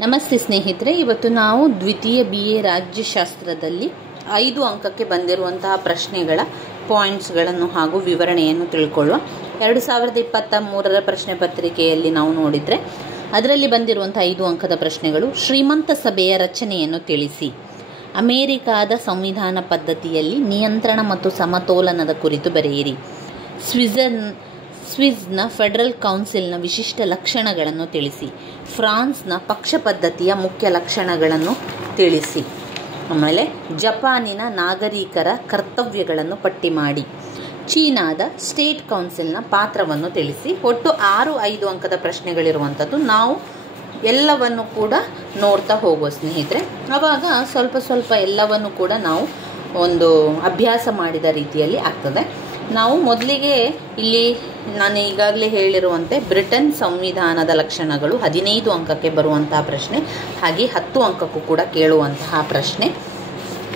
ನಮಸ್ತೆ ಸ್ನೇಹಿತರೆ, ಇವತ್ತು ನಾವು ದ್ವಿತೀಯ BA ರಾಜ್ಯಶಾಸ್ತ್ರದಲ್ಲಿ 5 ಅಂಕಕ್ಕೆ ಬಂದಿರುವಂತಹ ಪ್ರಶ್ನೆಗಳ ಪಾಯಿಂಟ್ಸ್ಗಳನ್ನು ಹಾಗೂ ವಿವರಣೆಯನ್ನು ತಿಳ್ಕೊಳ್ಳುವ. 2023ರ ಪ್ರಶ್ನೆ ಪತ್ರಿಕೆಯಲ್ಲಿ ನಾವು ನೋಡಿದರೆ ಅದರಲ್ಲಿ ಬಂದಿರುವಂತಹ 5 ಅಂಕದ ಪ್ರಶ್ನೆಗಳು. ಶ್ರೀಮಂತ ಸಭೆಯ ರಚನೆಯನ್ನು ತಿಳಿಸಿ. ಅಮೆರಿಕಾದ ಸಂವಿಧಾನ ಪದ್ಧತಿಯಲ್ಲಿ ನಿಯಂತ್ರಣ ಮತ್ತು ಸಮತೋಲನದ ಕುರಿತು ಬರೆಯಿರಿ. ಸ್ವಿಸ್ನ ಫೆಡರಲ್ ಕೌನ್ಸಿಲ್ನ ವಿಶಿಷ್ಟ ಲಕ್ಷಣಗಳನ್ನು ತಿಳಿಸಿ. ಫ್ರಾನ್ಸ್ನ ಪಕ್ಷ ಪದ್ಧತಿಯ ಮುಖ್ಯ ಲಕ್ಷಣಗಳನ್ನು ತಿಳಿಸಿ. ಆಮೇಲೆ ಜಪಾನಿನ ನಾಗರಿಕರ ಕರ್ತವ್ಯಗಳನ್ನು ಪಟ್ಟಿ ಮಾಡಿ. ಚೀನಾದ ಸ್ಟೇಟ್ ಕೌನ್ಸಿಲ್ನ ಪಾತ್ರವನ್ನು ತಿಳಿಸಿ. ಒಟ್ಟು 5 ಅಂಕದ ಪ್ರಶ್ನೆಗಳಿರುವಂಥದ್ದು. ನಾವು ಎಲ್ಲವನ್ನು ಕೂಡ ನೋಡ್ತಾ ಹೋಗುವ ಸ್ನೇಹಿತರೆ. ಆವಾಗ ಸ್ವಲ್ಪ ಎಲ್ಲವನ್ನು ಕೂಡ ನಾವು ಒಂದು ಅಭ್ಯಾಸ ಮಾಡಿದ ರೀತಿಯಲ್ಲಿ ಆಗ್ತದೆ. ನಾವು ಮೊದಲಿಗೆ ಇಲ್ಲಿ ನಾನು ಈಗಾಗಲೇ ಹೇಳಿರುವಂತೆ ಬ್ರಿಟನ್ ಸಂವಿಧಾನದ ಲಕ್ಷಣಗಳು 15 ಅಂಕಕ್ಕೆ ಬರುವಂತಹ ಪ್ರಶ್ನೆ, ಹಾಗೆ 10 ಅಂಕಕ್ಕೂ ಕೂಡ ಕೇಳುವಂತಹ ಪ್ರಶ್ನೆ.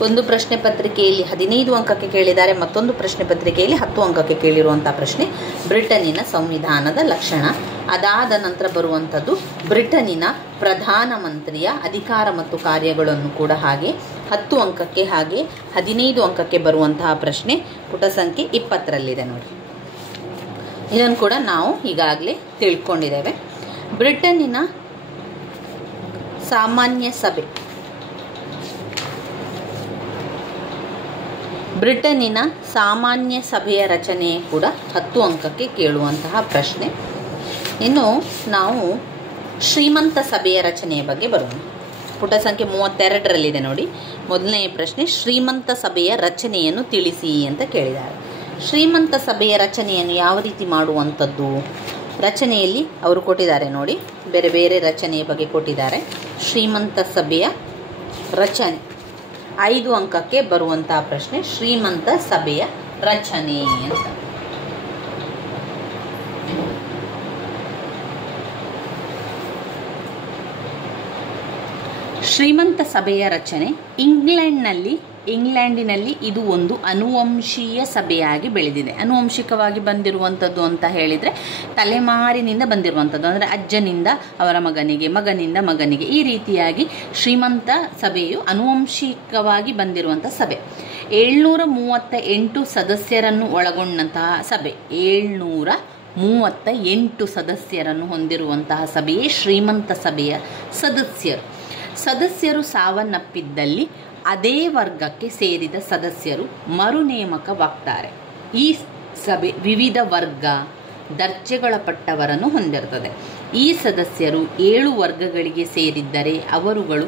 ಒಂದು ಪ್ರಶ್ನೆ ಪತ್ರಿಕೆಯಲ್ಲಿ 15 ಅಂಕಕ್ಕೆ ಕೇಳಿದ್ದಾರೆ, ಮತ್ತೊಂದು ಪ್ರಶ್ನೆ ಪತ್ರಿಕೆಯಲ್ಲಿ 10 ಅಂಕಕ್ಕೆ ಕೇಳಿರುವಂತಹ ಪ್ರಶ್ನೆ ಬ್ರಿಟನ್ನಿನ ಸಂವಿಧಾನದ ಲಕ್ಷಣ. ಅದಾದ ನಂತರ ಬರುವಂಥದ್ದು ಬ್ರಿಟನ್ನಿನ ಪ್ರಧಾನಮಂತ್ರಿಯ ಅಧಿಕಾರ ಮತ್ತು ಕಾರ್ಯಗಳನ್ನು ಕೂಡ ಹಾಗೆ 10 ಅಂಕಕ್ಕೆ ಹಾಗೆ 15 ಅಂಕಕ್ಕೆ ಬರುವಂತಹ ಪ್ರಶ್ನೆ ಪುಟ ಸಂಖ್ಯೆ 20ರಲ್ಲಿದೆ ನೋಡಿ. ಇದನ್ನು ಕೂಡ ನಾವು ಈಗಾಗಲೇ ತಿಳ್ಕೊಂಡಿದ್ದೇವೆ. ಬ್ರಿಟನ್ನಿನ ಸಾಮಾನ್ಯ ಸಭೆ, ಬ್ರಿಟನ್ನಿನ ಸಾಮಾನ್ಯ ಸಭೆಯ ರಚನೆ ಕೂಡ 10 ಅಂಕಕ್ಕೆ ಕೇಳುವಂತಹ ಪ್ರಶ್ನೆ. ಇನ್ನು ನಾವು ಶ್ರೀಮಂತ ಸಭೆಯ ರಚನೆಯ ಬಗ್ಗೆ ಬರೋಣ. ಪುಟ ಸಂಖ್ಯೆ 32ರಲ್ಲಿದೆ ನೋಡಿ. ಮೊದಲನೆಯ ಪ್ರಶ್ನೆ, ಶ್ರೀಮಂತ ಸಭೆಯ ರಚನೆಯನ್ನು ತಿಳಿಸಿ ಅಂತ ಕೇಳಿದ್ದಾರೆ. ಶ್ರೀಮಂತ ಸಭೆಯ ರಚನೆಯನ್ನು ಯಾವ ರೀತಿ ಮಾಡುವಂಥದ್ದು? ರಚನೆಯಲ್ಲಿ ಅವರು ಕೊಟ್ಟಿದ್ದಾರೆ ನೋಡಿ, ಬೇರೆ ಬೇರೆ ರಚನೆಯ ಬಗ್ಗೆ ಕೊಟ್ಟಿದ್ದಾರೆ. ಶ್ರೀಮಂತ ಸಭೆಯ ರಚನೆ 5 ಅಂಕಕ್ಕೆ ಬರುವಂತಹ ಪ್ರಶ್ನೆ, ಶ್ರೀಮಂತ ಸಭೆಯ ರಚನೆ ಅಂತ. ಶ್ರೀಮಂತ ಸಭೆಯ ರಚನೆ ಇಂಗ್ಲೆಂಡಿನಲ್ಲಿ ಇದು ಒಂದು ಅನುವಂಶೀಯ ಸಭೆಯಾಗಿ ಬೆಳೆದಿದೆ. ಅನುವಂಶಿಕವಾಗಿ ಬಂದಿರುವಂಥದ್ದು ಅಂತ ಹೇಳಿದರೆ ತಲೆಮಾರಿನಿಂದ ಬಂದಿರುವಂಥದ್ದು, ಅಂದರೆ ಅಜ್ಜನಿಂದ ಅವರ ಮಗನಿಗೆ, ಮಗನಿಂದ ಮಗನಿಗೆ, ಈ ರೀತಿಯಾಗಿ ಶ್ರೀಮಂತ ಸಭೆಯು ಅನುವಂಶಿಕವಾಗಿ ಬಂದಿರುವಂಥ ಸಭೆ. 738 ಸದಸ್ಯರನ್ನು ಒಳಗೊಂಡಂತಹ ಸಭೆ, 738 ಸದಸ್ಯರನ್ನು ಹೊಂದಿರುವಂತಹ ಸಭೆಯೇ ಶ್ರೀಮಂತ ಸಭೆಯ ಸದಸ್ಯರು ಸಾವನ್ನಪ್ಪಿದ್ದಲ್ಲಿ ಅದೇ ವರ್ಗಕ್ಕೆ ಸೇರಿದ ಸದಸ್ಯರು ಮರು ನೇಮಕವಾಗ್ತಾರೆ. ಈ ಸಭೆ ವಿವಿಧ ವರ್ಗ ದರ್ಜೆಗೊಳಪಟ್ಟವರನ್ನು ಹೊಂದಿರುತ್ತದೆ. ಈ ಸದಸ್ಯರು 7 ವರ್ಗಗಳಿಗೆ ಸೇರಿದ್ದರೆ ಅವರುಗಳು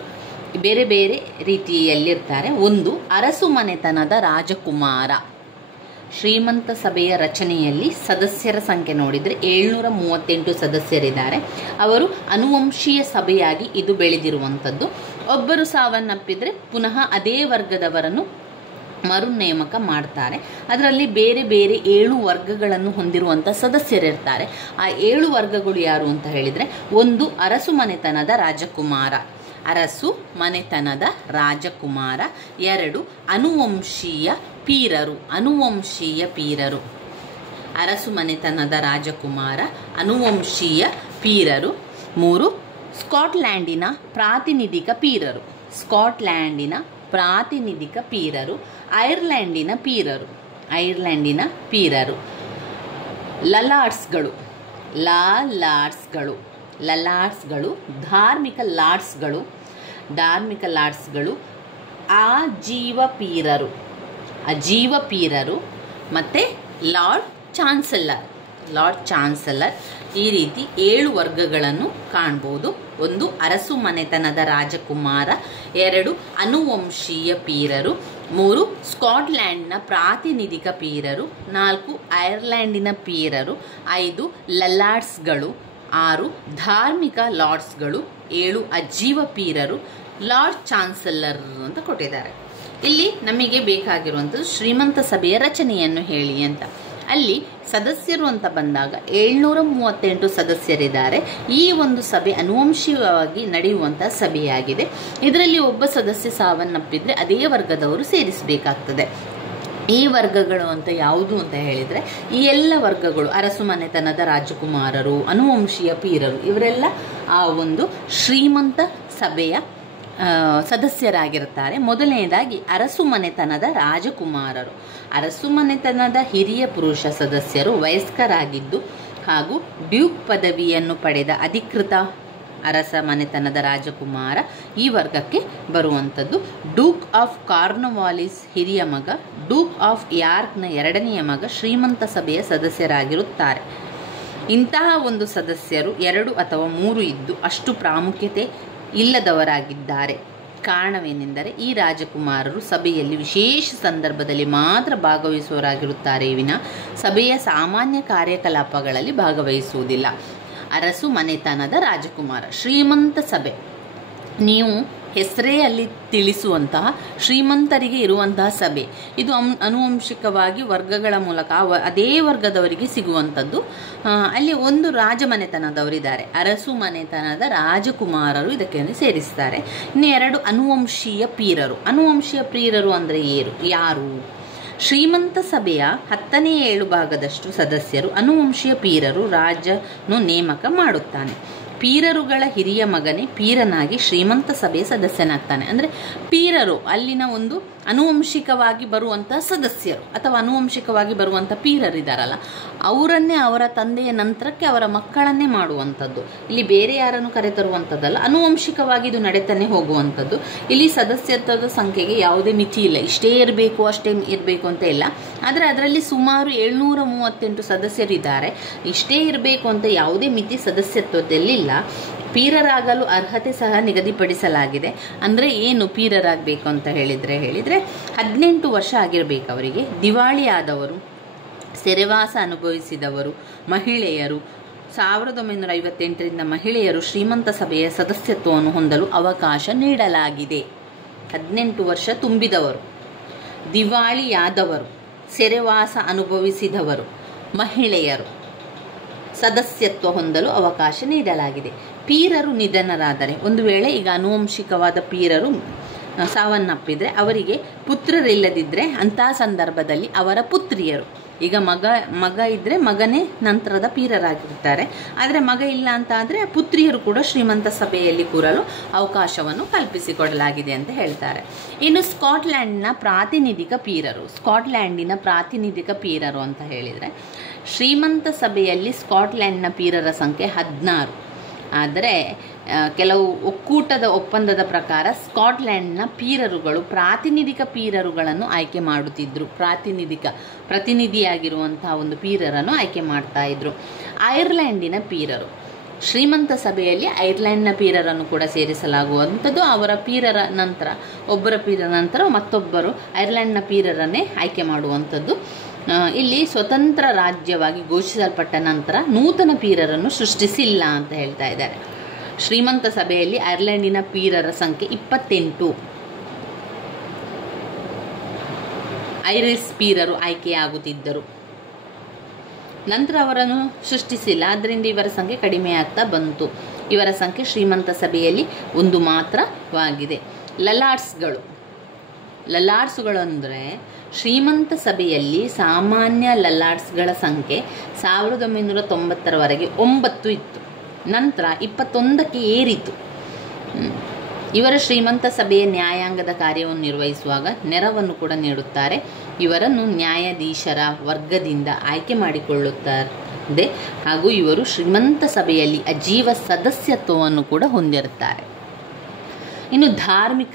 ಬೇರೆ ಬೇರೆ ರೀತಿಯಲ್ಲಿರ್ತಾರೆ. 1. ಅರಸು ಮನೆತನದ ರಾಜಕುಮಾರ. ಶ್ರೀಮಂತ ಸಭೆಯ ರಚನೆಯಲ್ಲಿ ಸದಸ್ಯರ ಸಂಖ್ಯೆ ನೋಡಿದರೆ 738 ಸದಸ್ಯರಿದ್ದಾರೆ. ಅವರು ಅನುವಂಶೀಯ ಸಭೆಯಾಗಿ ಇದು ಬೆಳೆದಿರುವಂಥದ್ದು. ಒಬ್ಬರು ಸಾವನ್ನಪ್ಪಿದರೆ ಪುನಃ ಅದೇ ವರ್ಗದವರನ್ನು ಮರು ನೇಮಕ ಮಾಡ್ತಾರೆ. ಅದರಲ್ಲಿ ಬೇರೆ ಬೇರೆ 7 ವರ್ಗಗಳನ್ನು ಹೊಂದಿರುವಂಥ ಸದಸ್ಯರಿರ್ತಾರೆ. ಆ 7 ವರ್ಗಗಳು ಯಾರು ಅಂತ ಹೇಳಿದರೆ, 1. ಅರಸು ಮನೆತನದ ರಾಜಕುಮಾರ, ಅರಸು ಮನೆತನದ ರಾಜಕುಮಾರ. 2. ಅನುವಂಶೀಯ ಪೀರರು, ಅರಸು ಮನೆತನದ ರಾಜಕುಮಾರ, ಅನುವಂಶೀಯ ಪೀರರು. 3. ಸ್ಕಾಟ್ಲ್ಯಾಂಡಿನ ಪ್ರಾತಿನಿಧಿಕ ಪೀರರು, ಐರ್ಲೆಂಡಿನ ಪೀರರು. ಲಲಾರ್ಡ್ಸ್ಗಳು, ಧಾರ್ಮಿಕ ಲಾರ್ಡ್ಸ್ಗಳು, ಅಜೀವ ಪೀರರು ಮತ್ತು ಲಾರ್ಡ್ ಚಾನ್ಸಲರ್. ಈ ರೀತಿ 7 ವರ್ಗಗಳನ್ನು ಕಾಣ್ಬೋದು. 1. ಅರಸು ಮನೆತನದ ರಾಜಕುಮಾರ, 2. ಅನುವಂಶೀಯ ಪೀರರು, 3. ಸ್ಕಾಟ್ಲ್ಯಾಂಡ್ನ ಪ್ರಾತಿನಿಧಿಕ ಪೀರರು, 4. ಐರ್ಲೆಂಡಿನ ಪೀರರು, 5. ಲಲಾರ್ಡ್ಸ್ಗಳು, 6. ಧಾರ್ಮಿಕ ಲಾರ್ಡ್ಸ್ಗಳು, 7. ಅಜೀವ ಪೀರರು, ಲಾರ್ಡ್ ಚಾನ್ಸಲರ್ ಅಂತ ಕೊಟ್ಟಿದ್ದಾರೆ. ಇಲ್ಲಿ ನಮಗೆ ಬೇಕಾಗಿರುವಂಥದ್ದು ಶ್ರೀಮಂತ ಸಭೆಯ ರಚನೆಯನ್ನು ಹೇಳಿ ಅಂತ. ಅಲ್ಲಿ ಸದಸ್ಯರು ಅಂತ ಬಂದಾಗ 738 ಸದಸ್ಯರಿದ್ದಾರೆ. ಈ ಒಂದು ಸಭೆ ಅನುವಂಶಿಕವಾಗಿ ನಡೆಯುವಂತಹ ಸಭೆಯಾಗಿದೆ. ಇದರಲ್ಲಿ ಒಬ್ಬ ಸದಸ್ಯ ಸಾವನ್ನಪ್ಪಿದ್ರೆ ಅದೇ ವರ್ಗದವರು ಸೇರಿಸಬೇಕಾಗ್ತದೆ. ಈ ವರ್ಗಗಳು ಅಂತ ಯಾವುದು ಅಂತ ಹೇಳಿದರೆ, ಈ ಎಲ್ಲ ವರ್ಗಗಳು ಅರಸು ಮನೆತನದ ರಾಜಕುಮಾರರು, ಅನುವಂಶೀಯ ಪೀರರು, ಇವರೆಲ್ಲ ಆ ಒಂದು ಶ್ರೀಮಂತ ಸಭೆಯ ಸದಸ್ಯರಾಗಿರುತ್ತಾರೆ. ಮೊದಲನೇದಾಗಿ ಅರಸು ಮನೆತನದ ರಾಜಕುಮಾರರು. ಅರಸು ಮನೆತನದ ಹಿರಿಯ ಪುರುಷ ಸದಸ್ಯರು ವಯಸ್ಕರಾಗಿದ್ದು ಹಾಗೂ ಡ್ಯೂಕ್ ಪದವಿಯನ್ನು ಪಡೆದ ಅಧಿಕೃತ ಅರಸ ಮನೆತನದ ರಾಜಕುಮಾರ ಈ ವರ್ಗಕ್ಕೆ ಬರುವಂಥದ್ದು. ಡೂಕ್ ಆಫ್ ಕಾರ್ನ್ವಾಲಿಸ್ ಹಿರಿಯ ಮಗ, ಡೂಕ್ ಆಫ್ ಯಾರ್ಕ್ನ ಎರಡನೆಯ ಮಗ ಶ್ರೀಮಂತ ಸಭೆಯ ಸದಸ್ಯರಾಗಿರುತ್ತಾರೆ. ಇಂತಹ ಒಂದು ಸದಸ್ಯರು 2 ಅಥವಾ 3 ಇದ್ದು ಅಷ್ಟು ಪ್ರಾಮುಖ್ಯತೆ ಇಲ್ಲದವರಾಗಿದ್ದಾರೆ. ಕಾರಣವೇನೆಂದರೆ ಈ ರಾಜಕುಮಾರರು ಸಭೆಯಲ್ಲಿ ವಿಶೇಷ ಸಂದರ್ಭದಲ್ಲಿ ಮಾತ್ರ ಭಾಗವಹಿಸುವವರಾಗಿರುತ್ತಾರೆ ವಿನ ಸಭೆಯ ಸಾಮಾನ್ಯ ಕಾರ್ಯಕಲಾಪಗಳಲ್ಲಿ ಭಾಗವಹಿಸುವುದಿಲ್ಲ. ಅರಸು ಮನೆತನದ ರಾಜಕುಮಾರ, ಶ್ರೀಮಂತ ಸಭೆ, ನೀವು ಹೆಸರೇ ಅಲ್ಲಿ ತಿಳಿಸುವಂತಹ ಶ್ರೀಮಂತರಿಗೆ ಇರುವಂತಹ ಸಭೆ. ಇದು ಆನುವಂಶಿಕವಾಗಿ ವರ್ಗಗಳ ಮೂಲಕ ಅದೇ ವರ್ಗದವರಿಗೆ ಸಿಗುವಂಥದ್ದು. ಅಲ್ಲಿ ಒಂದು ರಾಜಮನೆತನದವರಿದ್ದಾರೆ, ಅರಸು ಮನೆತನದ ರಾಜಕುಮಾರರು ಇದಕ್ಕೆ ಸೇರಿಸ್ತಾರೆ. ಇನ್ನು 2 ಅನುವಂಶೀಯ ಪೀರರು. ಅನುವಂಶೀಯ ಪೀರರು ಅಂದರೆ ಯಾರು? ಶ್ರೀಮಂತ ಸಭೆಯ 10ನೇ 7 ಭಾಗದಷ್ಟು ಸದಸ್ಯರು ಅನುವಂಶೀಯ ಪೀರರು ರಾಜನು ನೇಮಕ ಮಾಡುತ್ತಾನೆ. ಪೀರರುಗಳ ಹಿರಿಯ ಮಗನೇ ಪೀರನಾಗಿ ಶ್ರೀಮಂತ ಸಭೆಯ ಸದಸ್ಯನಾಗ್ತಾನೆ. ಅಂದರೆ ಪೀರರು ಅಲ್ಲಿನ ಒಂದು ಅನುವಂಶಿಕವಾಗಿ ಬರುವಂತಹ ಸದಸ್ಯರು ಅಥವಾ ಅನುವಂಶಿಕವಾಗಿ ಬರುವಂಥ ಪೀರರಿದ್ದಾರಲ್ಲ, ಅವರನ್ನೇ ಅವರ ತಂದೆಯ ನಂತರಕ್ಕೆ ಅವರ ಮಕ್ಕಳನ್ನೇ ಮಾಡುವಂಥದ್ದು. ಇಲ್ಲಿ ಬೇರೆ ಯಾರನ್ನು ಕರೆತರುವಂಥದ್ದಲ್ಲ, ಅನುವಂಶಿಕವಾಗಿ ಇದು ನಡೆತಾನೆ ಹೋಗುವಂಥದ್ದು. ಇಲ್ಲಿ ಸದಸ್ಯತ್ವದ ಸಂಖ್ಯೆಗೆ ಯಾವುದೇ ಮಿತಿ ಇಲ್ಲ, ಇಷ್ಟೇ ಇರಬೇಕು ಅಷ್ಟೇ ಇರಬೇಕು ಅಂತ ಇಲ್ಲ. ಆದರೆ ಅದರಲ್ಲಿ ಸುಮಾರು 738 ಸದಸ್ಯರಿದ್ದಾರೆ. ಇಷ್ಟೇ ಇರಬೇಕು ಅಂತ ಯಾವುದೇ ಮಿತಿ ಸದಸ್ಯತ್ವದಲ್ಲಿಲ್ಲ. ಪೀರರಾಗಲು ಅರ್ಹತೆ ಸಹ ನಿಗದಿಪಡಿಸಲಾಗಿದೆ. ಅಂದರೆ ಏನು ಪೀರರಾಗಬೇಕು ಅಂತ ಹೇಳಿದರೆ 18 ವರ್ಷ ಆಗಿರಬೇಕು ಅವರಿಗೆ, ದಿವಾಳಿಯಾದವರು, ಸೆರೆವಾಸ ಅನುಭವಿಸಿದವರು, ಮಹಿಳೆಯರು. 1958ರಿಂದ ಮಹಿಳೆಯರು ಶ್ರೀಮಂತ ಸಭೆಯ ಸದಸ್ಯತ್ವವನ್ನು ಹೊಂದಲು ಅವಕಾಶ ನೀಡಲಾಗಿದೆ. 18 ವರ್ಷ ತುಂಬಿದವರು, ದಿವಾಳಿಯಾದವರು, ಸೆರೆವಾಸ ಅನುಭವಿಸಿದವರು, ಮಹಿಳೆಯರು ಸದಸ್ಯತ್ವ ಹೊಂದಲು ಅವಕಾಶ ನೀಡಲಾಗಿದೆ. ಪೀರರು ನಿಧನರಾದರೆ, ಒಂದು ವೇಳೆ ಈಗ ಆನುವಂಶಿಕವಾದ ಪೀರರು ಸಾವನ್ನಪ್ಪಿದರೆ ಅವರಿಗೆ ಪುತ್ರರಿಲ್ಲದಿದ್ದರೆ ಅಂತಹ ಸಂದರ್ಭದಲ್ಲಿ ಅವರ ಪುತ್ರಿಯರು, ಈಗ ಮಗ ಇದ್ದರೆ ಮಗನೇ ನಂತರದ ಪೀರರಾಗಿರ್ತಾರೆ. ಆದರೆ ಮಗ ಇಲ್ಲ ಅಂತ ಆದರೆ ಪುತ್ರಿಯರು ಕೂಡ ಶ್ರೀಮಂತ ಸಭೆಯಲ್ಲಿ ಕೂರಲು ಅವಕಾಶವನ್ನು ಕಲ್ಪಿಸಿಕೊಡಲಾಗಿದೆ ಅಂತ ಹೇಳ್ತಾರೆ. ಇನ್ನು ಸ್ಕಾಟ್ಲ್ಯಾಂಡ್ನ ಪ್ರಾತಿನಿಧಿಕ ಪೀರರು. ಸ್ಕಾಟ್ಲ್ಯಾಂಡಿನ ಪ್ರಾತಿನಿಧಿಕ ಪೀರರು ಅಂತ ಹೇಳಿದರೆ, ಶ್ರೀಮಂತ ಸಭೆಯಲ್ಲಿ ಸ್ಕಾಟ್ಲ್ಯಾಂಡ್ನ ಪೀರರ ಸಂಖ್ಯೆ 16. ಆದರೆ ಕೆಲವು ಒಕ್ಕೂಟದ ಒಪ್ಪಂದದ ಪ್ರಕಾರ ಸ್ಕಾಟ್ಲ್ಯಾಂಡ್ನ ಪೀರರುಗಳು ಪ್ರಾತಿನಿಧಿಕ ಪೀರರುಗಳನ್ನು ಆಯ್ಕೆ ಮಾಡುತ್ತಿದ್ದರು. ಪ್ರತಿನಿಧಿಯಾಗಿರುವಂತಹ ಒಂದು ಪೀರರನ್ನು ಆಯ್ಕೆ ಮಾಡ್ತಾ ಇದ್ರು. ಐರ್ಲ್ಯಾಂಡಿನ ಪೀರರು. ಶ್ರೀಮಂತ ಸಭೆಯಲ್ಲಿ ಐರ್ಲ್ಯಾಂಡ್ನ ಪೀರರನ್ನು ಕೂಡ ಸೇರಿಸಲಾಗುವಂಥದ್ದು. ಅವರ ಪೀರರ ನಂತರ, ಒಬ್ಬರ ಪೀರರ ನಂತರ ಮತ್ತೊಬ್ಬರು ಐರ್ಲ್ಯಾಂಡ್ನ ಪೀರರನ್ನೇ ಆಯ್ಕೆ ಮಾಡುವಂಥದ್ದು. ಇಲ್ಲಿ ಸ್ವತಂತ್ರ ರಾಜ್ಯವಾಗಿ ಘೋಷಿಸಲ್ಪಟ್ಟ ನಂತರ ನೂತನ ಪೀರರನ್ನು ಸೃಷ್ಟಿಸಿಲ್ಲ ಅಂತ ಹೇಳ್ತಾ ಇದ್ದಾರೆ. ಶ್ರೀಮಂತ ಸಭೆಯಲ್ಲಿ ಐರ್ಲೆಂಡಿನ ಪೀರರ ಸಂಖ್ಯೆ 28. ಐರಿಸ್ ಪೀರರು ಆಯ್ಕೆಯಾಗುತ್ತಿದ್ದರು. ನಂತರ ಅವರನ್ನು ಸೃಷ್ಟಿಸಿಲ್ಲ, ಆದ್ದರಿಂದ ಇವರ ಸಂಖ್ಯೆ ಕಡಿಮೆ ಆಗ್ತಾ ಬಂತು. ಇವರ ಸಂಖ್ಯೆ ಶ್ರೀಮಂತ ಸಭೆಯಲ್ಲಿ 1 ಮಾತ್ರವಾಗಿದೆ. ಲಲಾರ್ಡ್ಸ್ಗಳು ಅಂದರೆ ಶ್ರೀಮಂತ ಸಭೆಯಲ್ಲಿ ಸಾಮಾನ್ಯ ಲಲಾರ್ಡ್ಸ್ಗಳ ಸಂಖ್ಯೆ 1990ರವರೆಗೆ 9 ಇತ್ತು. ನಂತರ 21ಕ್ಕೆ ಏರಿತು. ಇವರ ಶ್ರೀಮಂತ ಸಭೆಯ ನ್ಯಾಯಾಂಗದ ಕಾರ್ಯವನ್ನು ನಿರ್ವಹಿಸುವಾಗ ನೆರವನ್ನು ಕೂಡ ನೀಡುತ್ತಾರೆ. ಇವರನ್ನು ನ್ಯಾಯಾಧೀಶರ ವರ್ಗದಿಂದ ಆಯ್ಕೆ ಮಾಡಿಕೊಳ್ಳುತ್ತದೆ ಹಾಗೂ ಇವರು ಶ್ರೀಮಂತ ಸಭೆಯಲ್ಲಿ ಅಜೀವ ಸದಸ್ಯತ್ವವನ್ನು ಕೂಡ ಹೊಂದಿರುತ್ತಾರೆ. ಇನ್ನು ಧಾರ್ಮಿಕ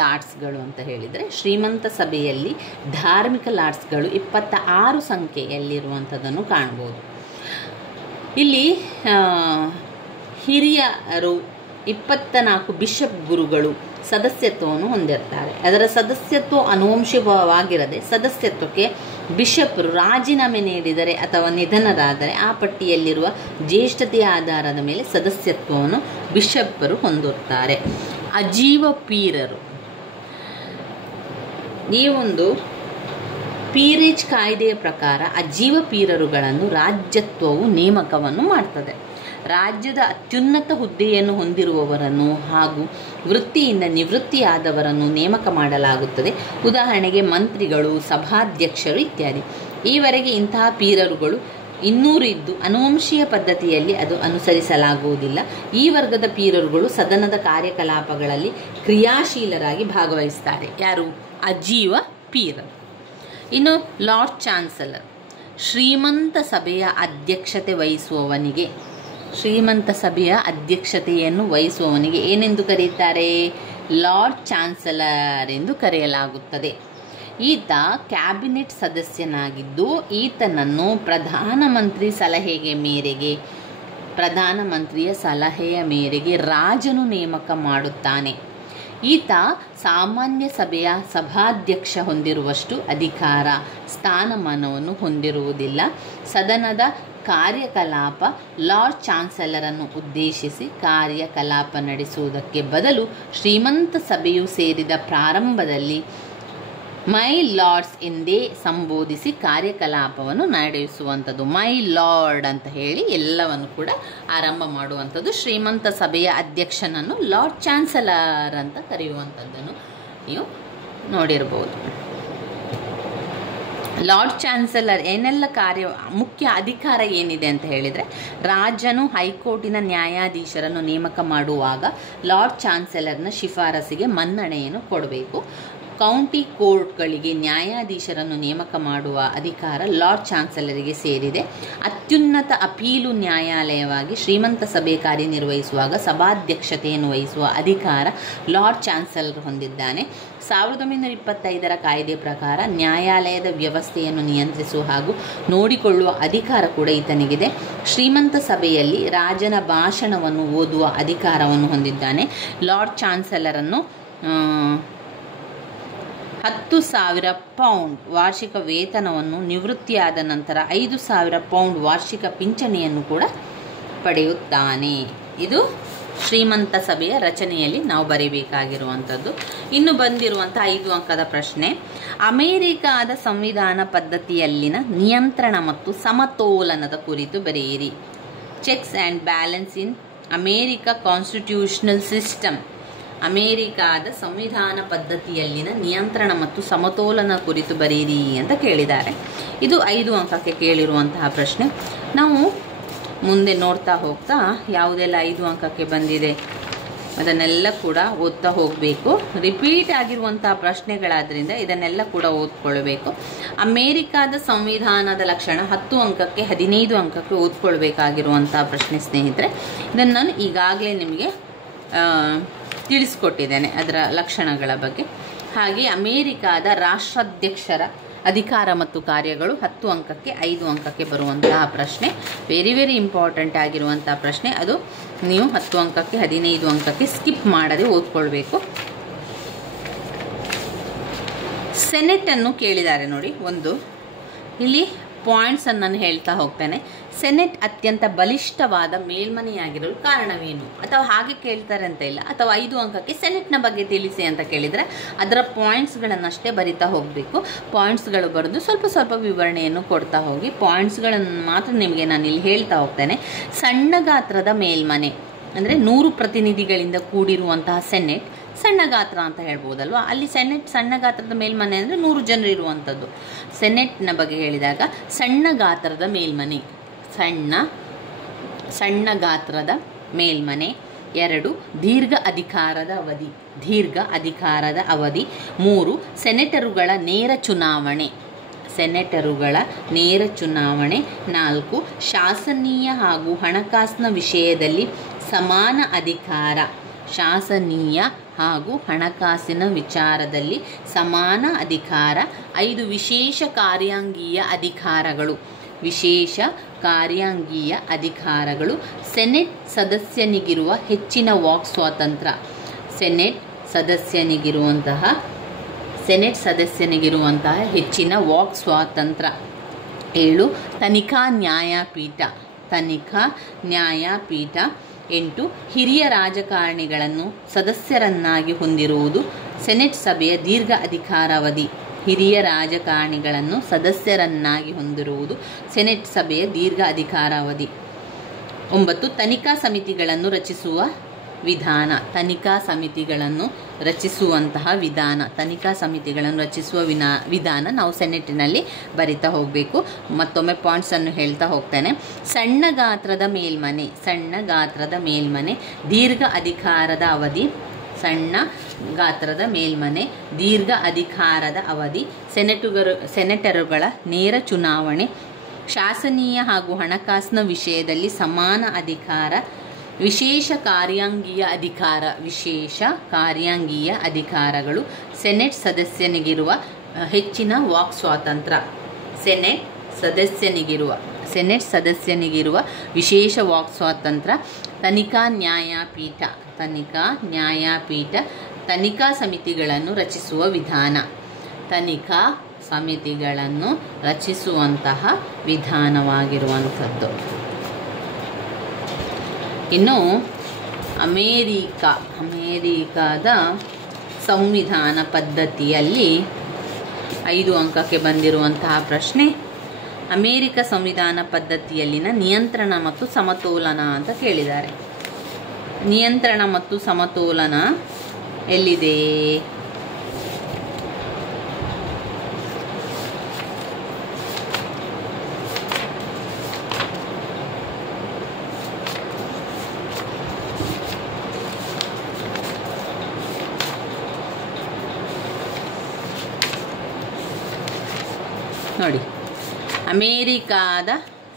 ಲಾರ್ಡ್ಸ್ಗಳು ಅಂತ ಹೇಳಿದರೆ, ಶ್ರೀಮಂತ ಸಭೆಯಲ್ಲಿ ಧಾರ್ಮಿಕ ಲಾರ್ಡ್ಸ್ಗಳು 26 ಸಂಖ್ಯೆಯಲ್ಲಿರುವಂಥದ್ದನ್ನು ಕಾಣ್ಬೋದು. ಇಲ್ಲಿ ಹಿರಿಯರು 24 ಬಿಷಪ್ ಗುರುಗಳು ಸದಸ್ಯತ್ವವನ್ನು ಹೊಂದಿರ್ತಾರೆ. ಅದರ ಸದಸ್ಯತ್ವ ಅನುವಂಶಿಕವಾಗಿರದೆ ಸದಸ್ಯತ್ವಕ್ಕೆ ಬಿಷಪ್ರು ರಾಜೀನಾಮೆ ನೀಡಿದರೆ ಅಥವಾ ನಿಧನರಾದರೆ ಆ ಪಟ್ಟಿಯಲ್ಲಿರುವ ಜ್ಯೇಷ್ಠತೆಯ ಆಧಾರದ ಮೇಲೆ ಸದಸ್ಯತ್ವವನ್ನು ಬಿಷಪ್ಪರು ಹೊಂದಿರುತ್ತಾರೆ. ಅಜೀವ ಪೀರರು. ಈ ಒಂದು ಪೀರೇಜ್ ಕಾಯ್ದೆಯ ಪ್ರಕಾರ ಅಜೀವ ಪೀರರುಗಳನ್ನು ರಾಜ್ಯತ್ವವು ನೇಮಕವನ್ನು ಮಾಡ್ತದೆ. ರಾಜ್ಯದ ಅತ್ಯುನ್ನತ ಹುದ್ದೆಯನ್ನು ಹೊಂದಿರುವವರನ್ನು ಹಾಗೂ ವೃತ್ತಿಯಿಂದ ನಿವೃತ್ತಿಯಾದವರನ್ನು ನೇಮಕ ಮಾಡಲಾಗುತ್ತದೆ. ಉದಾಹರಣೆಗೆ ಮಂತ್ರಿಗಳು, ಸಭಾಧ್ಯಕ್ಷರು ಇತ್ಯಾದಿ. ಈವರೆಗೆ ಇಂತಹ ಪೀರರುಗಳು 200 ಇದ್ದು ಅನುವಂಶೀಯ ಪದ್ಧತಿಯಲ್ಲಿ ಅದು ಅನುಸರಿಸಲಾಗುವುದಿಲ್ಲ. ಈ ವರ್ಗದ ಪೀರರುಗಳು ಸದನದ ಕಾರ್ಯಕಲಾಪಗಳಲ್ಲಿ ಕ್ರಿಯಾಶೀಲರಾಗಿ ಭಾಗವಹಿಸುತ್ತಾರೆ. ಯಾರು? ಅಜೀವ ಪೀರರು. ಇನ್ನು ಲಾರ್ಡ್ ಚಾನ್ಸಲರ್, ಶ್ರೀಮಂತ ಸಭೆಯ ಅಧ್ಯಕ್ಷತೆ ವಹಿಸುವವನಿಗೆ, ಶ್ರೀಮಂತ ಸಭೆಯ ಅಧ್ಯಕ್ಷತೆಯನ್ನು ವಹಿಸುವವನಿಗೆ ಏನೆಂದು ಕರೆಯುತ್ತಾರೆ? ಲಾರ್ಡ್ ಚಾನ್ಸಲರ್ ಎಂದು ಕರೆಯಲಾಗುತ್ತದೆ. ಈತ ಕ್ಯಾಬಿನೆಟ್ ಸದಸ್ಯನಾಗಿದ್ದು ಈತನನ್ನು ಪ್ರಧಾನಮಂತ್ರಿಯ ಸಲಹೆಯ ಮೇರೆಗೆ ರಾಜನು ನೇಮಕ ಮಾಡುತ್ತಾನೆ. ಈತ ಸಾಮಾನ್ಯ ಸಭೆಯ ಸಭಾಧ್ಯಕ್ಷ ಹೊಂದಿರುವಷ್ಟು ಅಧಿಕಾರ, ಸ್ಥಾನಮಾನವನ್ನು ಹೊಂದಿರುವುದಿಲ್ಲ. ಸದನದ ಕಾರ್ಯಕಲಾಪ ಲಾರ್ಡ್ ಚಾನ್ಸಲರನ್ನು ಉದ್ದೇಶಿಸಿ ಕಾರ್ಯಕಲಾಪ ನಡೆಸುವುದಕ್ಕೆ ಬದಲು ಶ್ರೀಮಂತ ಸಭೆಯು ಸೇರಿದ ಪ್ರಾರಂಭದಲ್ಲಿ ಮೈ ಲಾರ್ಡ್ಸ್ ಎಂದೇ ಸಂಬೋಧಿಸಿ ಕಾರ್ಯಕಲಾಪವನ್ನು ನಡೆಸುವಂಥದ್ದು. ಮೈ ಲಾರ್ಡ್ ಅಂತ ಹೇಳಿ ಎಲ್ಲವನ್ನು ಕೂಡ ಆರಂಭ ಮಾಡುವಂಥದ್ದು. ಶ್ರೀಮಂತ ಸಭೆಯ ಅಧ್ಯಕ್ಷನನ್ನು ಲಾರ್ಡ್ ಚಾನ್ಸಲರ್ ಅಂತ ಕರೆಯುವಂಥದ್ದನ್ನು ನೀವು ನೋಡಿರ್ಬೋದು. ಲಾರ್ಡ್ ಚಾನ್ಸಲರ್ ಏನೆಲ್ಲ ಮುಖ್ಯ ಅಧಿಕಾರ ಏನಿದೆ ಅಂತ ಹೇಳಿದರೆ, ರಾಜನು ಹೈಕೋರ್ಟಿನ ನ್ಯಾಯಾಧೀಶರನ್ನು ನೇಮಕ ಮಾಡುವಾಗ ಲಾರ್ಡ್ ಚಾನ್ಸಲರ್ನ ಶಿಫಾರಸಿಗೆ ಮನ್ನಣೆಯನ್ನು ಕೊಡಬೇಕು. ಕೌಂಟಿ ಕೋರ್ಟ್ಗಳಿಗೆ ನ್ಯಾಯಾಧೀಶರನ್ನು ನೇಮಕ ಮಾಡುವ ಅಧಿಕಾರ ಲಾರ್ಡ್ ಚಾನ್ಸಲರಿಗೆ ಸೇರಿದೆ. ಅತ್ಯುನ್ನತ ಅಪೀಲು ನ್ಯಾಯಾಲಯವಾಗಿ ಶ್ರೀಮಂತ ಸಭೆ ಕಾರ್ಯನಿರ್ವಹಿಸುವಾಗ ಸಭಾಧ್ಯಕ್ಷತೆಯನ್ನು ವಹಿಸುವ ಅಧಿಕಾರ ಲಾರ್ಡ್ ಚಾನ್ಸಲರ್ ಹೊಂದಿದ್ದಾನೆ. 1925ರ ಕಾಯ್ದೆ ಪ್ರಕಾರ ನ್ಯಾಯಾಲಯದ ವ್ಯವಸ್ಥೆಯನ್ನು ನಿಯಂತ್ರಿಸುವ ಹಾಗೂ ನೋಡಿಕೊಳ್ಳುವ ಅಧಿಕಾರ ಕೂಡ ಈತನಿಗಿದೆ. ಶ್ರೀಮಂತ ಸಭೆಯಲ್ಲಿ ರಾಜನ ಭಾಷಣವನ್ನು ಓದುವ ಅಧಿಕಾರವನ್ನು ಹೊಂದಿದ್ದಾನೆ. ಲಾರ್ಡ್ ಚಾನ್ಸಲರನ್ನು 10,000 ಪೌಂಡ್ ವಾರ್ಷಿಕ ವೇತನವನ್ನು, ನಿವೃತ್ತಿಯಾದ ನಂತರ 5,000 ಪೌಂಡ್ ವಾರ್ಷಿಕ ಪಿಂಚಣಿಯನ್ನು ಕೂಡ ಪಡೆಯುತ್ತಾನೆ. ಇದು ಶ್ರೀಮಂತ ಸಭೆಯ ರಚನೆಯಲ್ಲಿ ನಾವು ಬರೀಬೇಕಾಗಿರುವಂಥದ್ದು. ಇನ್ನು ಬಂದಿರುವಂಥ 5 ಅಂಕದ ಪ್ರಶ್ನೆ, ಅಮೆರಿಕಾದ ಸಂವಿಧಾನ ಪದ್ಧತಿಯಲ್ಲಿನ ನಿಯಂತ್ರಣ ಮತ್ತು ಸಮತೋಲನದ ಕುರಿತು ಬರೆಯಿರಿ. Cheques and balance in America constitutional system. ಅಮೇರಿಕಾದ ಸಂವಿಧಾನ ಪದ್ಧತಿಯಲ್ಲಿನ ನಿಯಂತ್ರಣ ಮತ್ತು ಸಮತೋಲನ ಕುರಿತು ಬರೆಯಿರಿ ಅಂತ ಕೇಳಿದ್ದಾರೆ. ಇದು 5 ಅಂಕಕ್ಕೆ ಕೇಳಿರುವಂತಹ ಪ್ರಶ್ನೆ. ನಾವು ಮುಂದೆ ನೋಡ್ತಾ ಹೋಗ್ತಾ ಯಾವುದೆಲ್ಲ 5 ಅಂಕಕ್ಕೆ ಬಂದಿದೆ ಅದನ್ನೆಲ್ಲ ಕೂಡ ಓದ್ತಾ ಹೋಗಬೇಕು. ರಿಪೀಟ್ ಆಗಿರುವಂತಹ ಪ್ರಶ್ನೆಗಳಾದ್ರಿಂದ ಇದನ್ನೆಲ್ಲ ಕೂಡ ಓದ್ಕೊಳ್ಬೇಕು. ಅಮೇರಿಕಾದ ಸಂವಿಧಾನದ ಲಕ್ಷಣ 10 ಅಂಕಕ್ಕೆ 15 ಅಂಕಕ್ಕೆ ಓದ್ಕೊಳ್ಬೇಕಾಗಿರುವಂತಹ ಪ್ರಶ್ನೆ ಸ್ನೇಹಿತರೆ. ಇದನ್ನು ನಾನು ಈಗಾಗಲೇ ನಿಮಗೆ ತಿಳಿಸ್ಕೊಟ್ಟಿದ್ದೇನೆ ಅದರ ಲಕ್ಷಣಗಳ ಬಗ್ಗೆ. ಹಾಗೆ ಅಮೇರಿಕಾದ ರಾಷ್ಟ್ರಾಧ್ಯಕ್ಷರ ಅಧಿಕಾರ ಮತ್ತು ಕಾರ್ಯಗಳು 10 ಅಂಕಕ್ಕೆ 5 ಅಂಕಕ್ಕೆ ಬರುವಂತಹ ಪ್ರಶ್ನೆ. ವೆರಿ ಇಂಪಾರ್ಟೆಂಟ್ ಆಗಿರುವಂತಹ ಪ್ರಶ್ನೆ. ಅದು ನೀವು 10 ಅಂಕಕ್ಕೆ 15 ಅಂಕಕ್ಕೆ ಸ್ಕಿಪ್ ಮಾಡದೆ ಓದ್ಕೊಳ್ಬೇಕು. ಸೆನೆಟ್ ಅನ್ನು ಕೇಳಿದ್ದಾರೆ ನೋಡಿ. ಇಲ್ಲಿ ಪಾಯಿಂಟ್ಸ್ ಅನ್ನು ನಾನು ಹೇಳ್ತಾ ಹೋಗ್ತೇನೆ. ಸೆನೆಟ್ ಅತ್ಯಂತ ಬಲಿಷ್ಠವಾದ ಮೇಲ್ಮನೆಯಾಗಿರಲು ಕಾರಣವೇನು? ಅಥವಾ ಹಾಗೆ ಕೇಳ್ತಾರೆ ಅಂತ ಇಲ್ಲ. ಅಥವಾ 5 ಅಂಕಕ್ಕೆ ಸೆನೆಟ್ನ ಬಗ್ಗೆ ತಿಳಿಸಿ ಅಂತ ಕೇಳಿದರೆ ಅದರ ಪಾಯಿಂಟ್ಸ್ಗಳನ್ನಷ್ಟೇ ಬರಿತಾ ಹೋಗಬೇಕು. ಪಾಯಿಂಟ್ಸ್ಗಳು ಬರೆದು ಸ್ವಲ್ಪ ವಿವರಣೆಯನ್ನು ಕೊಡ್ತಾ ಹೋಗಿ. ಪಾಯಿಂಟ್ಸ್ಗಳನ್ನು ಮಾತ್ರ ನಿಮಗೆ ನಾನು ಇಲ್ಲಿ ಹೇಳ್ತಾ ಹೋಗ್ತೇನೆ. ಸಣ್ಣ ಗಾತ್ರದ ಮೇಲ್ಮನೆ ಅಂದರೆ 100 ಪ್ರತಿನಿಧಿಗಳಿಂದ ಕೂಡಿರುವಂತಹ ಸೆನೆಟ್ ಸಣ್ಣ ಗಾತ್ರ ಅಂತ ಹೇಳ್ಬೋದಲ್ವಾ. ಅಲ್ಲಿ ಸೆನೆಟ್ ಸಣ್ಣ ಗಾತ್ರದ ಮೇಲ್ಮನೆ ಅಂದರೆ 100 ಜನರು ಇರುವಂಥದ್ದು. ಸೆನೆಟ್ನ ಬಗ್ಗೆ ಹೇಳಿದಾಗ ಸಣ್ಣ ಗಾತ್ರದ ಮೇಲ್ಮನೆ, ಸಣ್ಣ ಗಾತ್ರದ ಮೇಲ್ಮನೆ. 2 ದೀರ್ಘ ಅಧಿಕಾರದ ಅವಧಿ. 3 ಸೆನೆಟರುಗಳ ನೇರ ಚುನಾವಣೆ. 4 ಶಾಸನೀಯ ಹಾಗೂ ಹಣಕಾಸಿನ ವಿಷಯದಲ್ಲಿ ಸಮಾನ ಅಧಿಕಾರ. ಶಾಸನೀಯ ಹಾಗೂ ಹಣಕಾಸಿನ ವಿಚಾರದಲ್ಲಿ ಸಮಾನ ಅಧಿಕಾರ. 5 ವಿಶೇಷ ಕಾರ್ಯಾಂಗೀಯ ಅಧಿಕಾರಗಳು. ಸೆನೆಟ್ ಸದಸ್ಯನಿಗಿರುವ ಹೆಚ್ಚಿನ ವಾಕ್ ಸ್ವಾತಂತ್ರ್ಯ. ಸೆನೆಟ್ ಸದಸ್ಯನಿಗಿರುವಂತಹ ಹೆಚ್ಚಿನ ವಾಕ್ ಸ್ವಾತಂತ್ರ್ಯ. 7 ತನಿಖಾ ನ್ಯಾಯಪೀಠ. 8 ಹಿರಿಯ ರಾಜಕಾರಣಿಗಳನ್ನು ಸದಸ್ಯರನ್ನಾಗಿ ಹೊಂದಿರುವುದು. ಸೆನೆಟ್ ಸಭೆಯ ದೀರ್ಘ ಅಧಿಕಾರಾವಧಿ. ಹಿರಿಯ ರಾಜಕಾರಣಿಗಳನ್ನು ಸದಸ್ಯರನ್ನಾಗಿ ಹೊಂದಿರುವುದು ಸೆನೆಟ್ ಸಭೆಯ ದೀರ್ಘ ಅಧಿಕಾರಾವಧಿ. 9 ತನಿಖಾ ಸಮಿತಿಗಳನ್ನು ರಚಿಸುವ ವಿಧಾನ. ತನಿಖಾ ಸಮಿತಿಗಳನ್ನು ರಚಿಸುವಂತಹ ವಿಧಾನ, ತನಿಖಾ ಸಮಿತಿಗಳನ್ನು ರಚಿಸುವ ವಿಧಾನ ನಾವು ಸೆನೆಟಿನಲ್ಲಿ ಬರಿತಾ ಹೋಗಬೇಕು. ಮತ್ತೊಮ್ಮೆ ಪಾಯಿಂಟ್ಸನ್ನು ಹೇಳ್ತಾ ಹೋಗ್ತೇನೆ. ಸಣ್ಣ ಗಾತ್ರದ ಮೇಲ್ಮನೆ, ಸಣ್ಣ ಗಾತ್ರದ ಮೇಲ್ಮನೆ, ದೀರ್ಘ ಅಧಿಕಾರದ ಅವಧಿ, ಸಣ್ಣ ಗಾತ್ರದ ಮೇಲ್ಮನೆ, ದೀರ್ಘ ಅಧಿಕಾರದ ಅವಧಿ, ಸೆನೆಟರುಗಳ ನೇರ ಚುನಾವಣೆ, ಶಾಸನೀಯ ಹಾಗೂ ಹಣಕಾಸಿನ ವಿಷಯದಲ್ಲಿ ಸಮಾನ ಅಧಿಕಾರ, ವಿಶೇಷ ಕಾರ್ಯಾಂಗೀಯ ಅಧಿಕಾರ, ವಿಶೇಷ ಕಾರ್ಯಾಂಗೀಯ ಅಧಿಕಾರಗಳು, ಸೆನೆಟ್ ಸದಸ್ಯನಿಗಿರುವ ಹೆಚ್ಚಿನ ವಾಕ್ ಸ್ವಾತಂತ್ರ್ಯ, ಸೆನೆಟ್ ಸದಸ್ಯನಿಗಿರುವ ವಿಶೇಷ ವಾಕ್ ಸ್ವಾತಂತ್ರ್ಯ, ತನಿಖಾ ನ್ಯಾಯಪೀಠ, ತನಿಖಾ ನ್ಯಾಯಪೀಠ, ತನಿಖಾ ಸಮಿತಿಗಳನ್ನು ರಚಿಸುವ ವಿಧಾನ, ತನಿಖಾ ಸಮಿತಿಗಳನ್ನು ರಚಿಸುವಂತಹ ವಿಧಾನವಾಗಿರುವಂಥದ್ದು. ಇನ್ನು ಅಮೇರಿಕಾದ ಸಂವಿಧಾನ ಪದ್ಧತಿಯಲ್ಲಿ 5 ಅಂಕಕ್ಕೆ ಬಂದಿರುವಂತಹ ಪ್ರಶ್ನೆ, ಅಮೇರಿಕ ಸಂವಿಧಾನ ಪದ್ಧತಿಯಲ್ಲಿನ ನಿಯಂತ್ರಣ ಮತ್ತು ಸಮತೋಲನ ಅಂತ ಕೇಳಿದ್ದಾರೆ. ನಿಯಂತ್ರಣ ಮತ್ತು ಸಮತೋಲನ ಎಲ್ಲಿದೆ? ನೋಡಿ, ಅಮೇರಿಕಾದ